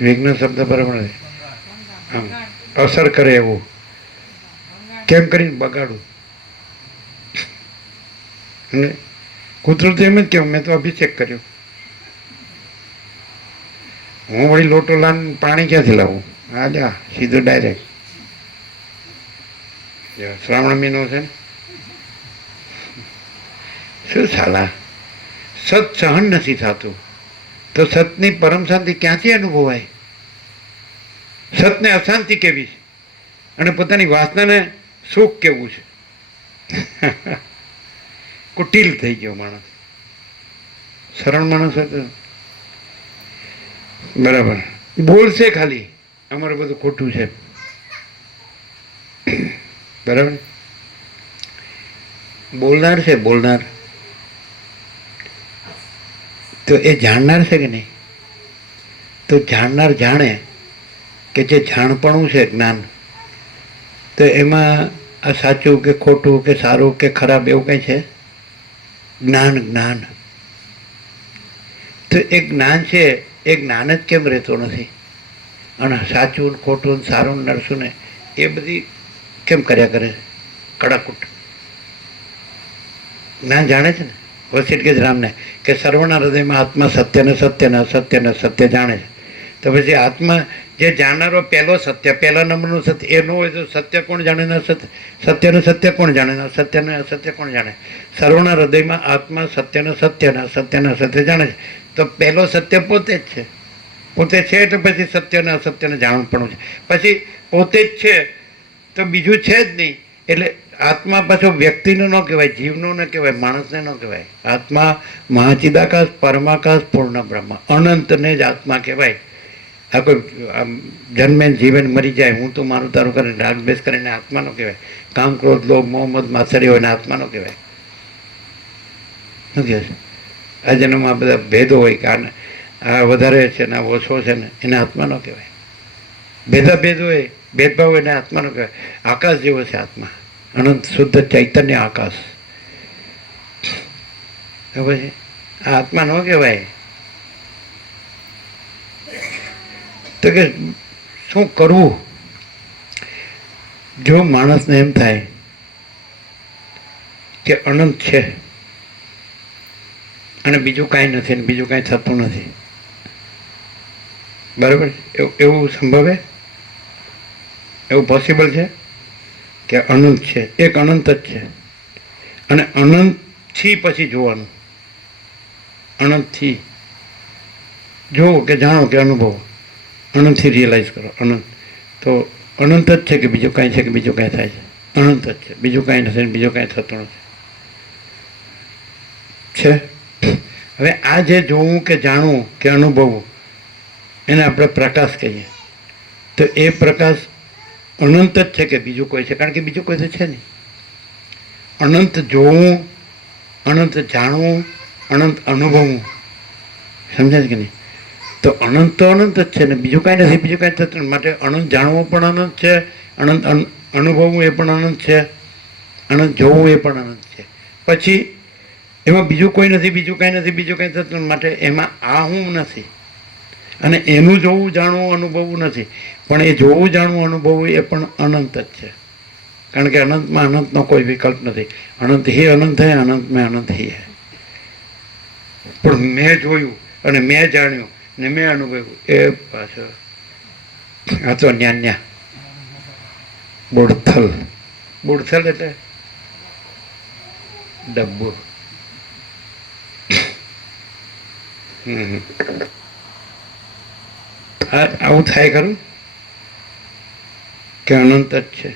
વિઘ્ન શબ્દ બરાબર નથી, આમ અસર કરે એવું. કેમ કરીને બગાડું? અને કૂતરું તો એમ જ કેવું, મેં તો અભિષેક કર્યો, હું વળી લોટો લાન પાણી ક્યાંથી લાવું? હા જા સીધું ડાયરેક્ટ. શ્રાવણ મહિનો છે ને, શું સાલા સત સહન નથી થતું તો સતની પરમ શાંતિ ક્યાંથી અનુભવાય? સતને અશાંતિ કેવી છે અને પોતાની વાસનાને સુખ કેવું છે? કુટિલ થઈ ગયો માણસ. સરળ માણસ હોય તો બરાબર બોલશે, ખાલી અમારું બધું ખોટું છે, બરાબર. બોલનાર છે, બોલનાર તો એ જાણનાર છે કે નહીં? તો જાણનાર જાણે કે જે જાણપણું છે જ્ઞાન, તો એમાં આ સાચું કે ખોટું કે સારું કે ખરાબ એવું કંઈ છે? જ્ઞાન, જ્ઞાન. તો એ જ્ઞાન છે, એ જ્ઞાન જ કેમ રહેતો નથી? અને સાચું ને ખોટું ને સારું ને નરસું ને એ બધી કેમ કર્યા કરે? કડાકૂટ. જ્ઞાન જાણે છે ને, વસિષ્ઠ કે રામને કે સર્વના હૃદયમાં આત્મા સત્યને સત્યને અસત્યને સત્ય જાણે છે. તો પછી આત્મા જે જાણનારો પહેલો સત્ય, પહેલા નંબરનું સત્ય એ ન હોય તો સત્ય કોણ જાણે ને અસત્ય? સત્યને સત્ય કોણ જાણે ને અસત્યને અસત્ય કોણ જાણે? સર્વના હૃદયમાં આત્મા સત્યને સત્યને અસત્યને અસત્ય જાણે છે. તો પહેલો સત્ય પોતે જ છે, પોતે છે એટલે પછી સત્યને અસત્યને જાણપણું છે. પછી પોતે જ છે તો બીજું છે જ નહીં. એટલે આત્મા પાછો વ્યક્તિનો ન કહેવાય, જીવનો ન કહેવાય, માણસને ન કહેવાય. આત્મા મહાચિદાકાશ પરમાકાશ પૂર્ણ બ્રહ્મ અનંતને જ આત્મા કહેવાય. આ કોઈ આમ જન્મે ને જીવન મરી જાય, હું તો મારું તારું કરીને રાગદ્વેષ કરીને આત્માનો કહેવાય. કામ, ક્રોધ, લોભ, મોહ, મદ માત્સર્ય હોય ને આત્માનો કહેવાય. શું કહે છે? આ જન્મમાં બધા ભેદો હોય કે આ વધારે છે ને આ ઓછો છે ને એને આત્માનો કહેવાય. ભેદ હોય, ભેદભાવ હોય એને આત્માનો કહેવાય. આકાશ જેવો છે આત્મા, અનંત શુદ્ધ ચૈતન્ય આકાશ. ખબર છે? આ આત્મા ન કહેવાય. તો કે શું કરવું? જો માણસને એમ થાય કે અનંત છે અને બીજું કાંઈ નથી ને બીજું કાંઈ થતું નથી, બરાબર? એવું સંભવે? એવું પોસિબલ છે કે અનંત છે, એક અનંત જ છે અને અનંતથી પછી જોવાનું, અનંતથી જોવો કે જાણો કે અનુભવો, અનંતથી રિયલાઇઝ કરો. અનંત તો અનંત જ છે કે બીજું કાંઈ છે કે બીજું કાંઈ થાય છે? અનંત જ છે, બીજું કાંઈ નથી, બીજું કાંઈ થતું નથી. છે. હવે આ જે જોવું કે જાણવું કે અનુભવવું એને આપણે પ્રકાશ કહીએ. તો એ પ્રકાશ અનંત જ છે કે બીજું કોઈ છે? કારણ કે બીજું કોઈ તો છે નહીં. અનંત જોવું, અનંત જાણવું, અનંત અનુભવવું, સમજાય છે કે નહીં? તો અનંત જ છે ને બીજું કાંઈ નથી, બીજું કાંઈ થતું નથી. માટે અનંત જાણવું પણ અનંત છે, અનંત અનુભવવું એ પણ અનંત છે, અનંત જોવું એ પણ અનંત છે. પછી એમાં બીજું કોઈ નથી, બીજું કાંઈ નથી, બીજું કાંઈ થતું નથી. માટે એમાં આ હું નથી અને એનું જોવું, જાણવું, અનુભવવું નથી. પણ એ જોવું, જાણવું, અનુભવવું એ પણ અનંત જ છે. કારણ કે અનંતમાં અનંતનો કોઈ વિકલ્પ નથી. અનંત હી અનંત હે, અનંત મેં અનંત હી હે. પણ મેં જોયું અને મેં જાણ્યું ને મેં અનુભવ્યું એ પાછળ આ તો ન્યા બુડથલ. બુડથલ એટલે ડબ્બુ. આવું થાય ખરું કે અનંત જ છે?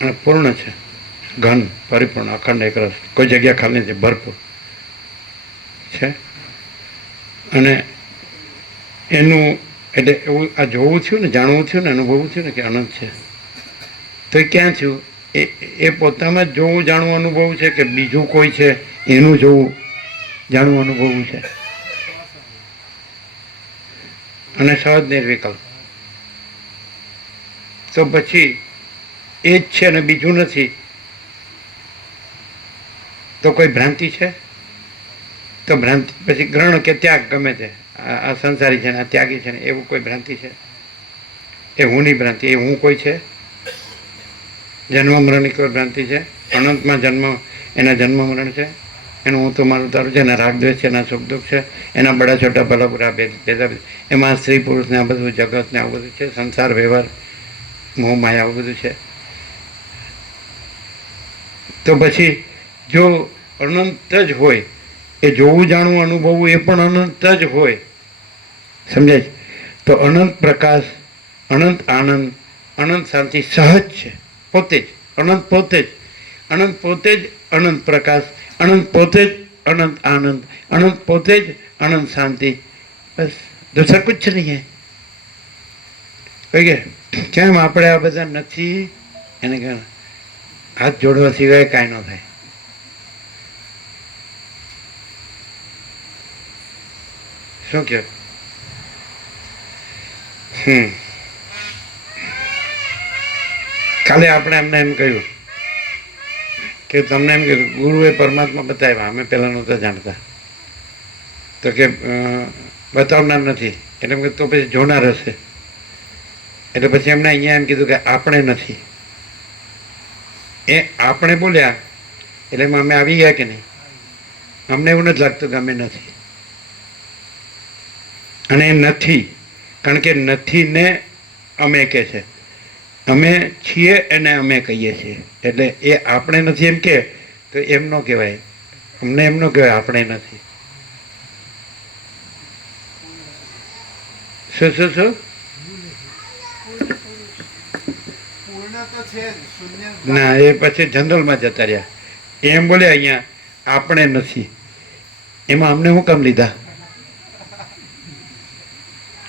અને પૂર્ણ છે, ઘન, પરિપૂર્ણ, અખંડ, એકરસ, કોઈ જગ્યા ખાલી નથી, ભરપૂર છે. અને એનું એટલે એવું આ જોવું થયું ને, જાણવું થયું ને, અનુભવવું થયું ને કે અનંત છે. તો એ ક્યાં થયું? એ પોતામાં જ જોવું, જાણવું, અનુભવવું છે કે બીજું કોઈ છે એનું જોવું, જાણવું, અનુભવવું છે? અને સહજ નિર્વિકલ્પ. તો પછી એ જ છે ને બીજું નથી, તો કોઈ ભ્રાંતિ છે? તો ભ્રાંતિ પછી ગ્રહણ કે ત્યાગ ગમે તે, આ સંસારી છે ને આ ત્યાગી છે ને એવું કોઈ ભ્રાંતિ છે? એ હુંની ભ્રાંતિ. એ હું કોઈ છે? જન્મ મરણની કોઈ ભ્રાંતિ છે? અનંતમાં એના જન્મ મરણ છે, એનું હું તો મારું તારું છે, એના રાગદ્વેષ છે, એના સુખ દુઃખ છે, એના બડા છોટા ભલા બુરા ભેદા, એમાં સ્ત્રી પુરુષને આ બધું જગતને આવું બધું છે, સંસાર વ્યવહાર, મોહ માયા આવું બધું છે. તો પછી જો અનંત જ હોય, એ જોવું, જાણવું, અનુભવવું એ પણ અનંત જ હોય, સમજાય? તો અનંત પ્રકાશ, અનંત આનંદ, અનંત શાંતિ સહજ છે, પોતે જ અનંત, પોતે જ અનંત, પોતે જ અનંત પ્રકાશ, અનંત પોતે જ અનંત આનંદ, અનંત પોતે જ અનંત શાંતિ. બસ दूसरा कुछ नहीं है. કે કેમ આપણે આ બધા નથી? એને કહે હાથ જોડવા સિવાય કાંઈ ન થાય. શું કહે? કાલે આપણે એમને એમ કહ્યું કે તમને એમ કીધું ગુરુએ પરમાત્મા બતાવ્યા, અમે પહેલાં નહોતા જાણતા. તો કે બતાવનાર નથી. એટલે એમ કે તો પછી જોનાર હશે. એટલે પછી એમને અહીંયા એમ કીધું કે આપણે નથી. એ આપણે બોલ્યા એટલે એમાં અમે આવી ગયા કે નહીં? અમને એવું નથી લાગતું કે અમે નથી. અને એ નથી, કારણ કે નથી ને અમે કહે છે, અમે છીએ એને અમે કહીએ છીએ. એટલે એ આપણે નથી એમ કે તો એમ ન કહેવાય, અમને એમ ન કહેવાય આપણે નથી. શું શું શું? ના, એ પછી જનરલમાં જતા રહ્યા. એમ બોલે અહીંયા આપણે નથી, એમાં અમને શું કામ લીધા?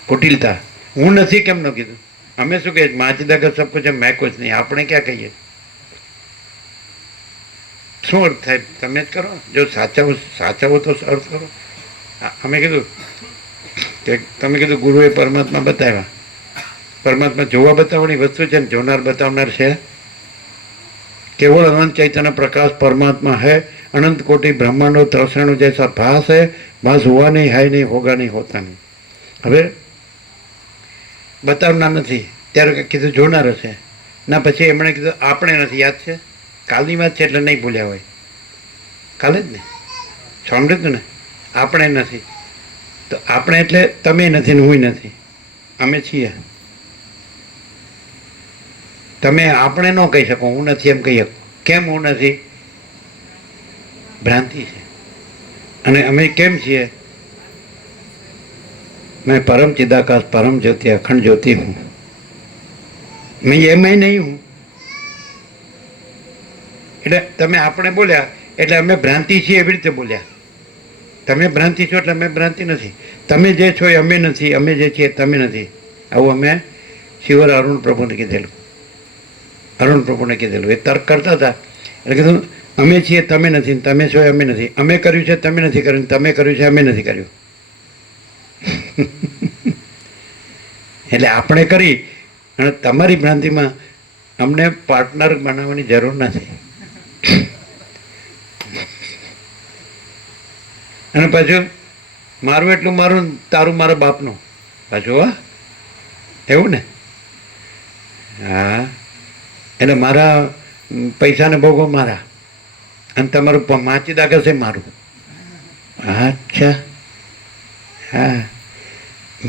કુટિલતા. હું નથી કેમ ન કીધું? અમે શું કહીએ? માચીદા કા સબ કુછ મેં કુછ નહીં. આપણે ક્યાં કહીએ? શું અર્થ થાય? તમે જ કરો. જો સાચવો તો અર્થ કરો. અમે કીધું કે તમે કીધું ગુરુએ પરમાત્મા બતાવ્યા. પરમાત્મા જોવા બતાવવાની વસ્તુ છે ને જોનાર બતાવનાર છે. केवल अनंत चैतन्य प्रकाश परमात्मा है। अनंत कोटि ब्रह्मांडों तरसणों जैसा भास है। भास हुआ नहीं, है नहीं, होगा नहीं, होता नहीं। હવે બતાવનાર નથી ત્યારે કીધું જોનાર હશે ના. પછી એમણે કીધું આપણે નથી. યાદ છે? કાલની વાત છે એટલે નહીં ભૂલ્યા હોય. કાલે જ ને સાંભળ્યું ને? આપણે નથી તો આપણે એટલે તમે નથી ને હું નથી, અમે છીએ. તમે આપણે ન કહી શકો હું નથી એમ કહી શકો. કેમ હું નથી? ભ્રાંતિ છે. અને અમે કેમ છીએ? मैं परम चिदाकाश परम ज्योति अखंड ज्योति हूँ. मैं ये मैं नहीं हूँ. એટલે તમે આપણે બોલ્યા એટલે અમે ભ્રાંતિ છીએ એવી રીતે બોલ્યા. તમે ભ્રાંતિ છો એટલે અમે ભ્રાંતિ નથી. તમે જે છો એ અમે નથી, અમે જે છીએ તમે નથી. આવું અમે શિવર અરુણ પ્રભુને કીધેલું. અરુણ પ્રભુને કીધેલું. એ તર્ક કરતા હતા એટલે કીધું અમે છીએ તમે નથી, તમે છો એ અમે નથી. અમે કર્યું છે તમે નથી કર્યું, તમે કર્યું છે અમે નથી કર્યું. એટલે આપણે કરી અને તમારી ભ્રાંતિમાં અમને પાર્ટનર બનાવવાની જરૂર નથી. અને પાછું મારું એટલું મારું, તારું મારા બાપનું. પાછું હા એવું ને? હા. એટલે મારા પૈસાને ભોગવો મારા અને તમારું માચીદા કરશે મારું. અચ્છા. હા.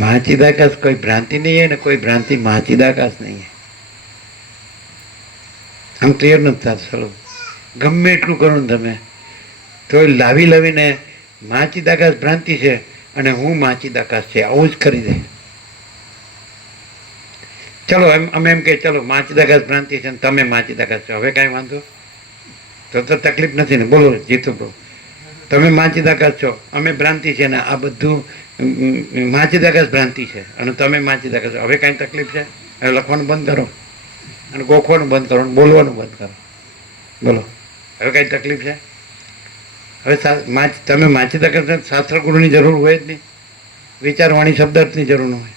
माचिदाकाश कोई भ्रांति नहीं है ना, कोई भ्रांति माचिदाकाश नहीं है. हम क्लियर नहीं था. चलो गमे એટલું કરો ને તમે તો લાવી લાવીને માચીદાકાશ ભ્રાંતિ છે અને હું માચીદાકાશ છે આવું જ કરી દે. ચલો અમે એમ કે ચલો માચીદાકાશ ભ્રાંતિ છે ને તમે માચીદાકાશ છો. હવે કાંઈ વાંધો તો તકલીફ નથી ને? બોલો જીતુભાઈ, તમે માચીદાકાશ છો, અમે ભ્રાંતિ છે ને આ બધું માચીદાકાશ ભ્રાંતિ છે અને તમે માચીદાકાશ. હવે કાંઈ તકલીફ છે? હવે લખવાનું બંધ કરો અને ગોખવાનું બંધ કરો અને બોલવાનું બંધ કરો. બોલો હવે કાંઈ તકલીફ છે? હવે તમે માચીદાકાશ શાસ્ત્ર ગુરુની જરૂર હોય જ નહીં. વિચારવાણી શબ્દાર્થની જરૂર ન હોય.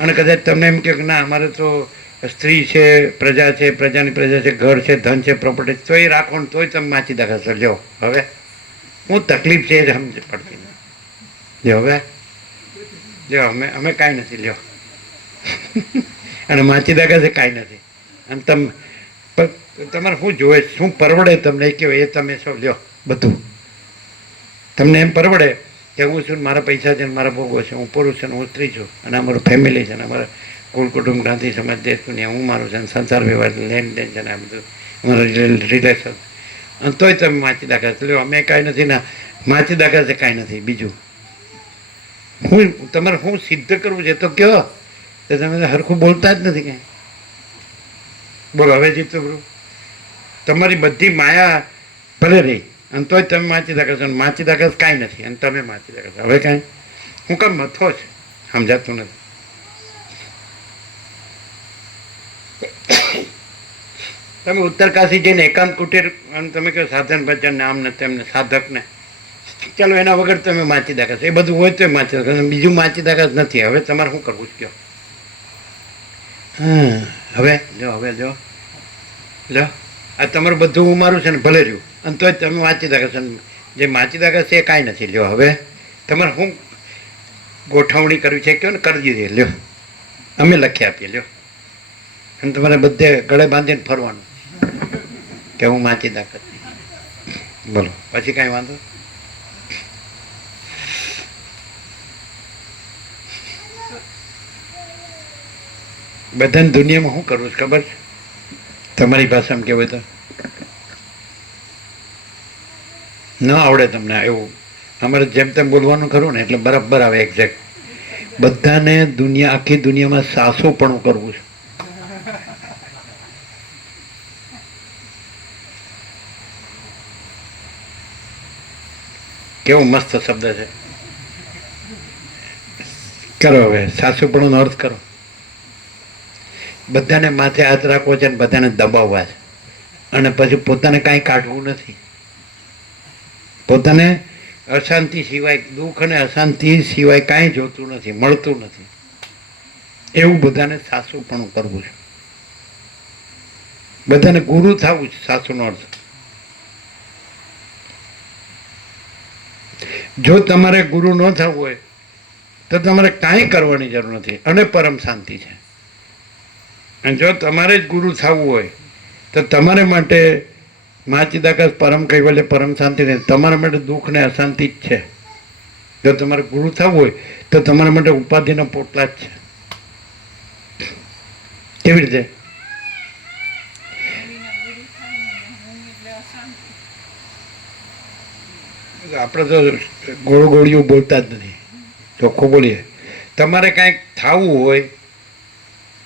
અને કદાચ તમને એમ કહે કે ના અમારે તો સ્ત્રી છે, પ્રજા છે, પ્રજાની પ્રજા છે, ઘર છે, ધન છે, પ્રોપર્ટી તો એ રાખો ને તોય તમે માચીદાકાશ લ્યો. હવે હું તકલીફ છે એ સમજ પડતી નથી. જો હવે જો અમે કાંઈ નથી લ્યો. અને માચીદાકાશ એ કાંઈ નથી. અને તમારે શું જોવે, શું પરવડે તમને એ કહેવાય એ તમે શું લ્યો. બધું તમને એમ પરવડે કે હું છું મારા પૈસા છે ને મારા ભોગવો છે, હું પુરુષ છું ને હું સ્ત્રી છું અને અમારું ફેમિલી છે ને અમારા કુલ કુટુંબ ગાંધી સમાજ દેશ દુનિયા હું મારું છે ને સંસાર વ્યવહાર લેનદેન છે ને આ બધું અમારું રિલેશન. અને તોય તમે માચીદાકાશ લ્યો. અમે કાંઈ નથી ના. માચીદાકાશ એ કાંઈ નથી. બીજું હું તમારે શું સિદ્ધ કરવું છે તો કહો. તો તમે હરખું બોલતા જ નથી કાંઈ. બોલો હવે જીતું તમારી બધી માયા ભલે રહી અને તોય તમે માચીદાકાશ. માચીદાકાશ કાંઈ નથી અને તમે માચીદાકાશ. હવે કાંઈ હું કામ મથો છે સમજાતું નથી. તમે ઉત્તરકાશી જઈને એકાંત કુટીર અને તમે કહો સાધન ભજન આમ ને તેમને સાધકને ચાલો એના વગર તમે માચીદાકાશ એ બધું હોય તો માચીદાકાશ. બીજું માચીદાકાશ નથી. હવે તમારે શું કરવું છે કહો? હા હવે લો આ તમારું બધું હું મારું છે ને ભલે રહ્યું અને તોય તમે માચીદાકાશ. જે માચીદાકાશ છે એ કાંઈ નથી. લ્યો હવે તમારે શું ગોઠવણી કરવી છે કહો ને કરી દીધી. લ્યો અમે લખી આપીએ. લ્યો અને તમારે બધે ગળે બાંધીને ફરવાનું કે હું માચીદાકાશ. બોલો પછી કાંઈ વાંધો? બધાને દુનિયામાં શું કરવું છે ખબર છે? તમારી ભાષામાં કહેવાય તો ન આવડે તમને એવું. અમારે જેમ તેમ બોલવાનું ખરું ને એટલે બરાબર આવે એક્ઝેક્ટ. બધાને દુનિયા આખી દુનિયામાં સાસુપણું કરવું છે. કેવો મસ્ત શબ્દ છે. કરો હવે સાસુપણુંનો અર્થ કરો. બધાને માથે હાથ રાખવો છે અને બધાને દબાવવા છે, અને પછી પોતાને કાંઈ કાઢવું નથી. પોતાને અશાંતિ સિવાય, દુઃખ અને અશાંતિ સિવાય કાંઈ જોતું નથી, મળતું નથી. એવું બધાને સાસુપણું કરવું છે. બધાને ગુરુ થવું છે, સાસુનો અર્થ. જો તમારે ગુરુ ન થવું હોય તો તમારે કાંઈ કરવાની જરૂર નથી, અને પરમ શાંતિ છે. અને જો તમારે જ ગુરુ થવું હોય તો તમારે માટે માચિદાકાશ પરમ કૈવલ્ય પરમ શાંતિ નહીં, તમારા માટે દુઃખ ને અશાંતિ જ છે. જો તમારે ગુરુ થવું હોય તો તમારા માટે ઉપાધિના પોટલા જ છે. કેવી રીતે? આપણે તો ગોળગોળિયું બોલતા જ નથી, ચોખ્ખું બોલીએ. તમારે કાંઈક થવું હોય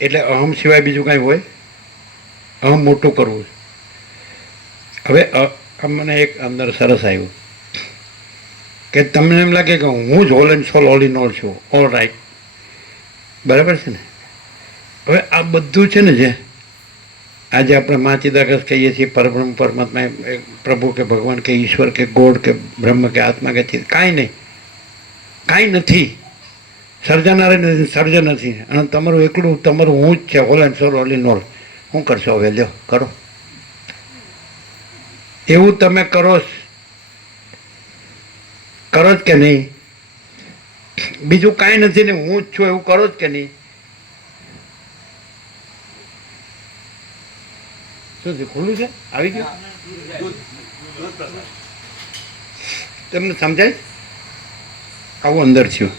એટલે અહમ સિવાય બીજું કાંઈ હોય? અહમ મોટું કરવું. હવે મને એક અંદર સરસ આવ્યું કે તમને એમ લાગે કે હું જ whole and soul all in all છું. ઓલ રાઈટ, બરાબર છે ને? હવે આ બધું છે ને, જે આજે આપણે માચિદાકાશ કહીએ છીએ, પરબ્રહ્મ પરમાત્મા, પ્રભુ કે ભગવાન કે ઈશ્વર કે ગોડ કે બ્રહ્મ કે આત્મા કે ચિત્ત, કાંઈ નહીં, કાંઈ નથી. સર્જનારે નથી, સર્જન નથી. અને તમારું એકલું તમારું હું જ છે, whole and soul all in all. શું કરશો હવે? લ્યો કરો. એવું તમે કરો જ કે નહીં? બીજું કાંઈ નથી ને હું જ છું એવું કરો જ કે નહીં? શું છે? ખુલ્લું છે? આવી ગયું? તમને સમજાય? આવું અંદર થયું,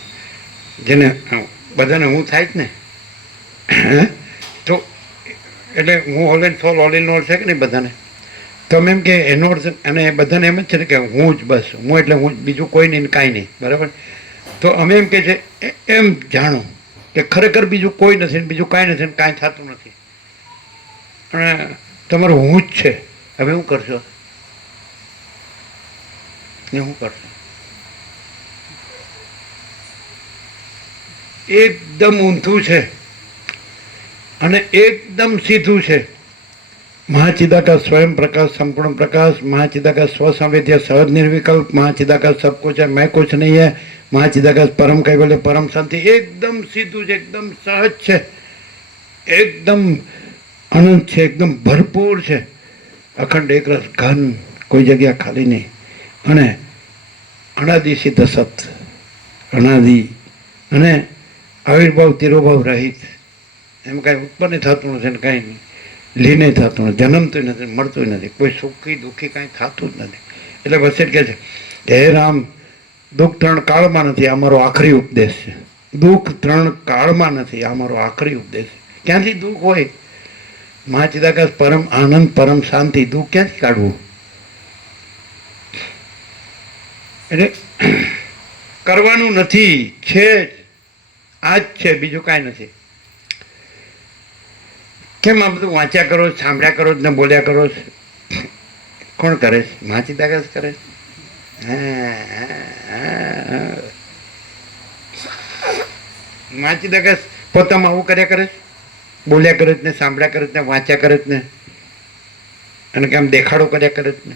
જેને બધાને હું થાય જ ને. તો એટલે હું whole and soul all in all છે કે નહીં બધાને? તમે એમ કે એનો અર્થ, અને બધાને એમ જ છે ને કે હું જ, બસ હું એટલે હું, બીજું કોઈ નહીં, કાંઈ નહીં, બરાબર? તો અમે એમ કે છે એમ જાણો કે ખરેખર બીજું કોઈ નથી ને બીજું કાંઈ નથી ને કાંઈ થતું નથી, અને તમારું હું જ છે. હવે શું કરશો? ને શું કરશો? એકદમ ઊંધું છે અને એકદમ સીધું છે. મહાચિદાકાશ સ્વયં પ્રકાશ, સંપૂર્ણ પ્રકાશ. મહાચિદાકાશ સ્વસંવેદ્ય, સહજ નિર્વિકલ્પ. મહાચિદાકાશ સબ कुछ है, मैं कुछ नहीं है. મહાચિદાકાશ પરમ કૈવલ્ય પરમ શાંતિ. એકદમ સીધું છે, એકદમ સહજ છે, એકદમ અનંત છે, એકદમ ભરપૂર છે. અખંડ એકરસ ઘન, કોઈ જગ્યા ખાલી નહીં. અને અનાદિ સિદ્ધ સત, અનાદિ અને આવિર્ભાવ તિરોભાવ રહિત. એમ કાંઈ ઉત્પન્ન થતું નથી ને કાંઈ નહીં, લીને થતું નથી, જન્મતું નથી, મળતું નથી, કોઈ સુખી દુઃખી કાંઈ થતું જ નથી. એટલે વસેટ કહે છે, હે રામ, દુઃખ 3 કાળમાં નથી, આ મારો આખરી ઉપદેશ છે. દુઃખ 3 કાળમાં નથી, આ મારો આખરી ઉપદેશ છે. ક્યાંથી દુઃખ હોય? મહાચિદાકાશ પરમ આનંદ, પરમ શાંતિ. દુઃખ ક્યાંથી કાઢવું? એટલે કરવાનું નથી, છે જ, આ જ છે, બીજું કાંઈ નથી. કેમ આ બધું વાંચ્યા કરો, સાંભળ્યા કરો ને બોલ્યા કરો? કોણ કરે છે? મહાચિદાકાશ કરે. મહાચિદાકાશ પોતામાં આવું કર્યા કરે, બોલ્યા કરે જ ને, સાંભળ્યા કરે જ ને, વાંચ્યા કરે જ ને, અને કેમ દેખાડો કર્યા કરે જ ને.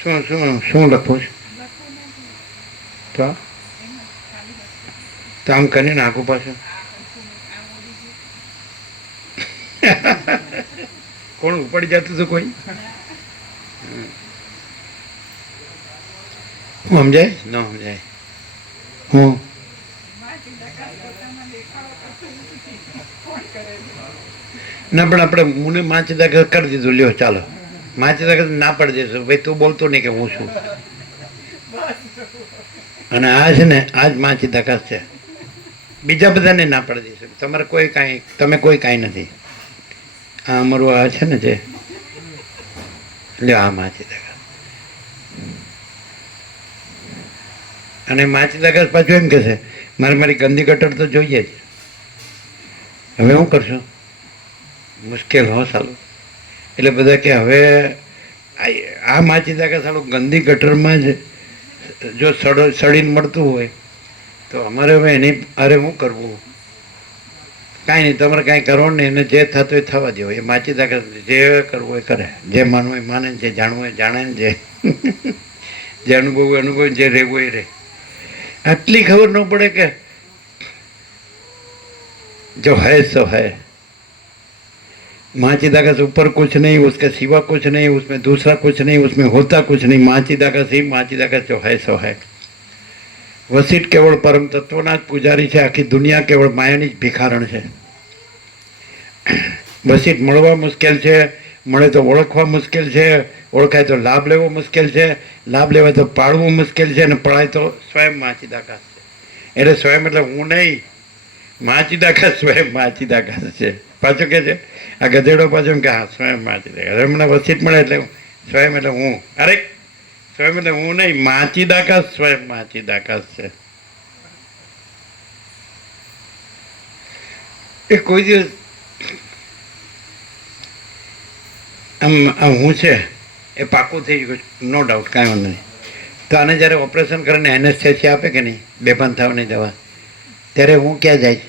શું શું શું લખવું છે? તો આમ કરીને આખું પાછું કોણ ઉપડી જતું હતું? કોઈ હું સમજાય ન સમજાય? હું ના, પણ આપણે મને માચિદાકાશ કરી દીધું. લ્યો ચાલો, માચિદાકાશ ના પડી દેશું. ભાઈ તું બોલતો નહીં કે હું છું. અને આ છે ને, આ જ માચિદાકાશ છે. બીજા બધાને ના પડી દઈશું. તમારે કોઈ કાંઈ, તમે કોઈ કાંઈ નથી. આ અમારું આ છે ને, જે લ્યો આ માચિદાકાશ. અને માચિદાકાશ પાછું એમ કહેશે, મારે મારી ગંદી ગટર તો જોઈએ જ. હવે શું કરશો? મુશ્કેલ હો સાલું. એટલે બધા કે હવે આ માચીદાકા સાલું ગંદી ગટરમાં જ જો સડીને મળતું હોય તો અમારે હવે એની અરે શું કરવું? કાંઈ નહીં, તમારે કાંઈ કરવાનું નહીં, એને જે થતું એ થવા દેવો. એ માચીદાકા જે કરવું એ કરે, જે માનવું એ માને, જે જાણવું એ જાણે ને, જે અનુભવવું અનુભવ, જે રહેવું એ રહે. આટલી ખબર ન પડે કે जो है सो है, माचीदाका से ऊपर कुछ नहीं, उसके सिवा कुछ नहीं, उसमें दूसरा कुछ नहीं, उसमें होता कुछ नहीं. माचीदाका से माचीदाका जो है सो है. वशिष्ठ केवल परम तत्वना જ પૂજારી છે. આખી દુનિયા કેવળ માયાની જ ભિખારણ છે. વશિષ્ઠ મળવા મુશ્કેલ છે, મળે તો ઓળખવા મુશ્કેલ છે, ઓળખાય તો લાભ લેવો મુશ્કેલ છે, લાભ લેવાય તો પાળવું મુશ્કેલ છે, અને પડાય તો સ્વયં માચીદાકા છે. એટલે સ્વયં એટલે હું નહીં, માચીદાકા સ્વયં માચીદાકા છે. પાછું કે છે આ ગધેડો પાછો કે હા સ્વયં માચીદાકા. મને વશિષ્ઠ મળે એટલે સ્વયં એટલે હું, અરે સ્વયં એટલે હું નહીં, માચીદાકા સ્વયં માચીદાકા છે. એ કોઈ દિવસ આમ હું છે એ પાકું થઈ ગયું, નો ડાઉટ, કાંઈ વાંધો નહીં. તો આને જ્યારે ઓપરેશન કરીને એનેસ્થેસિયા આપે કે નહીં, બેભાન થવાની દવા, ત્યારે હું ક્યાં જાય?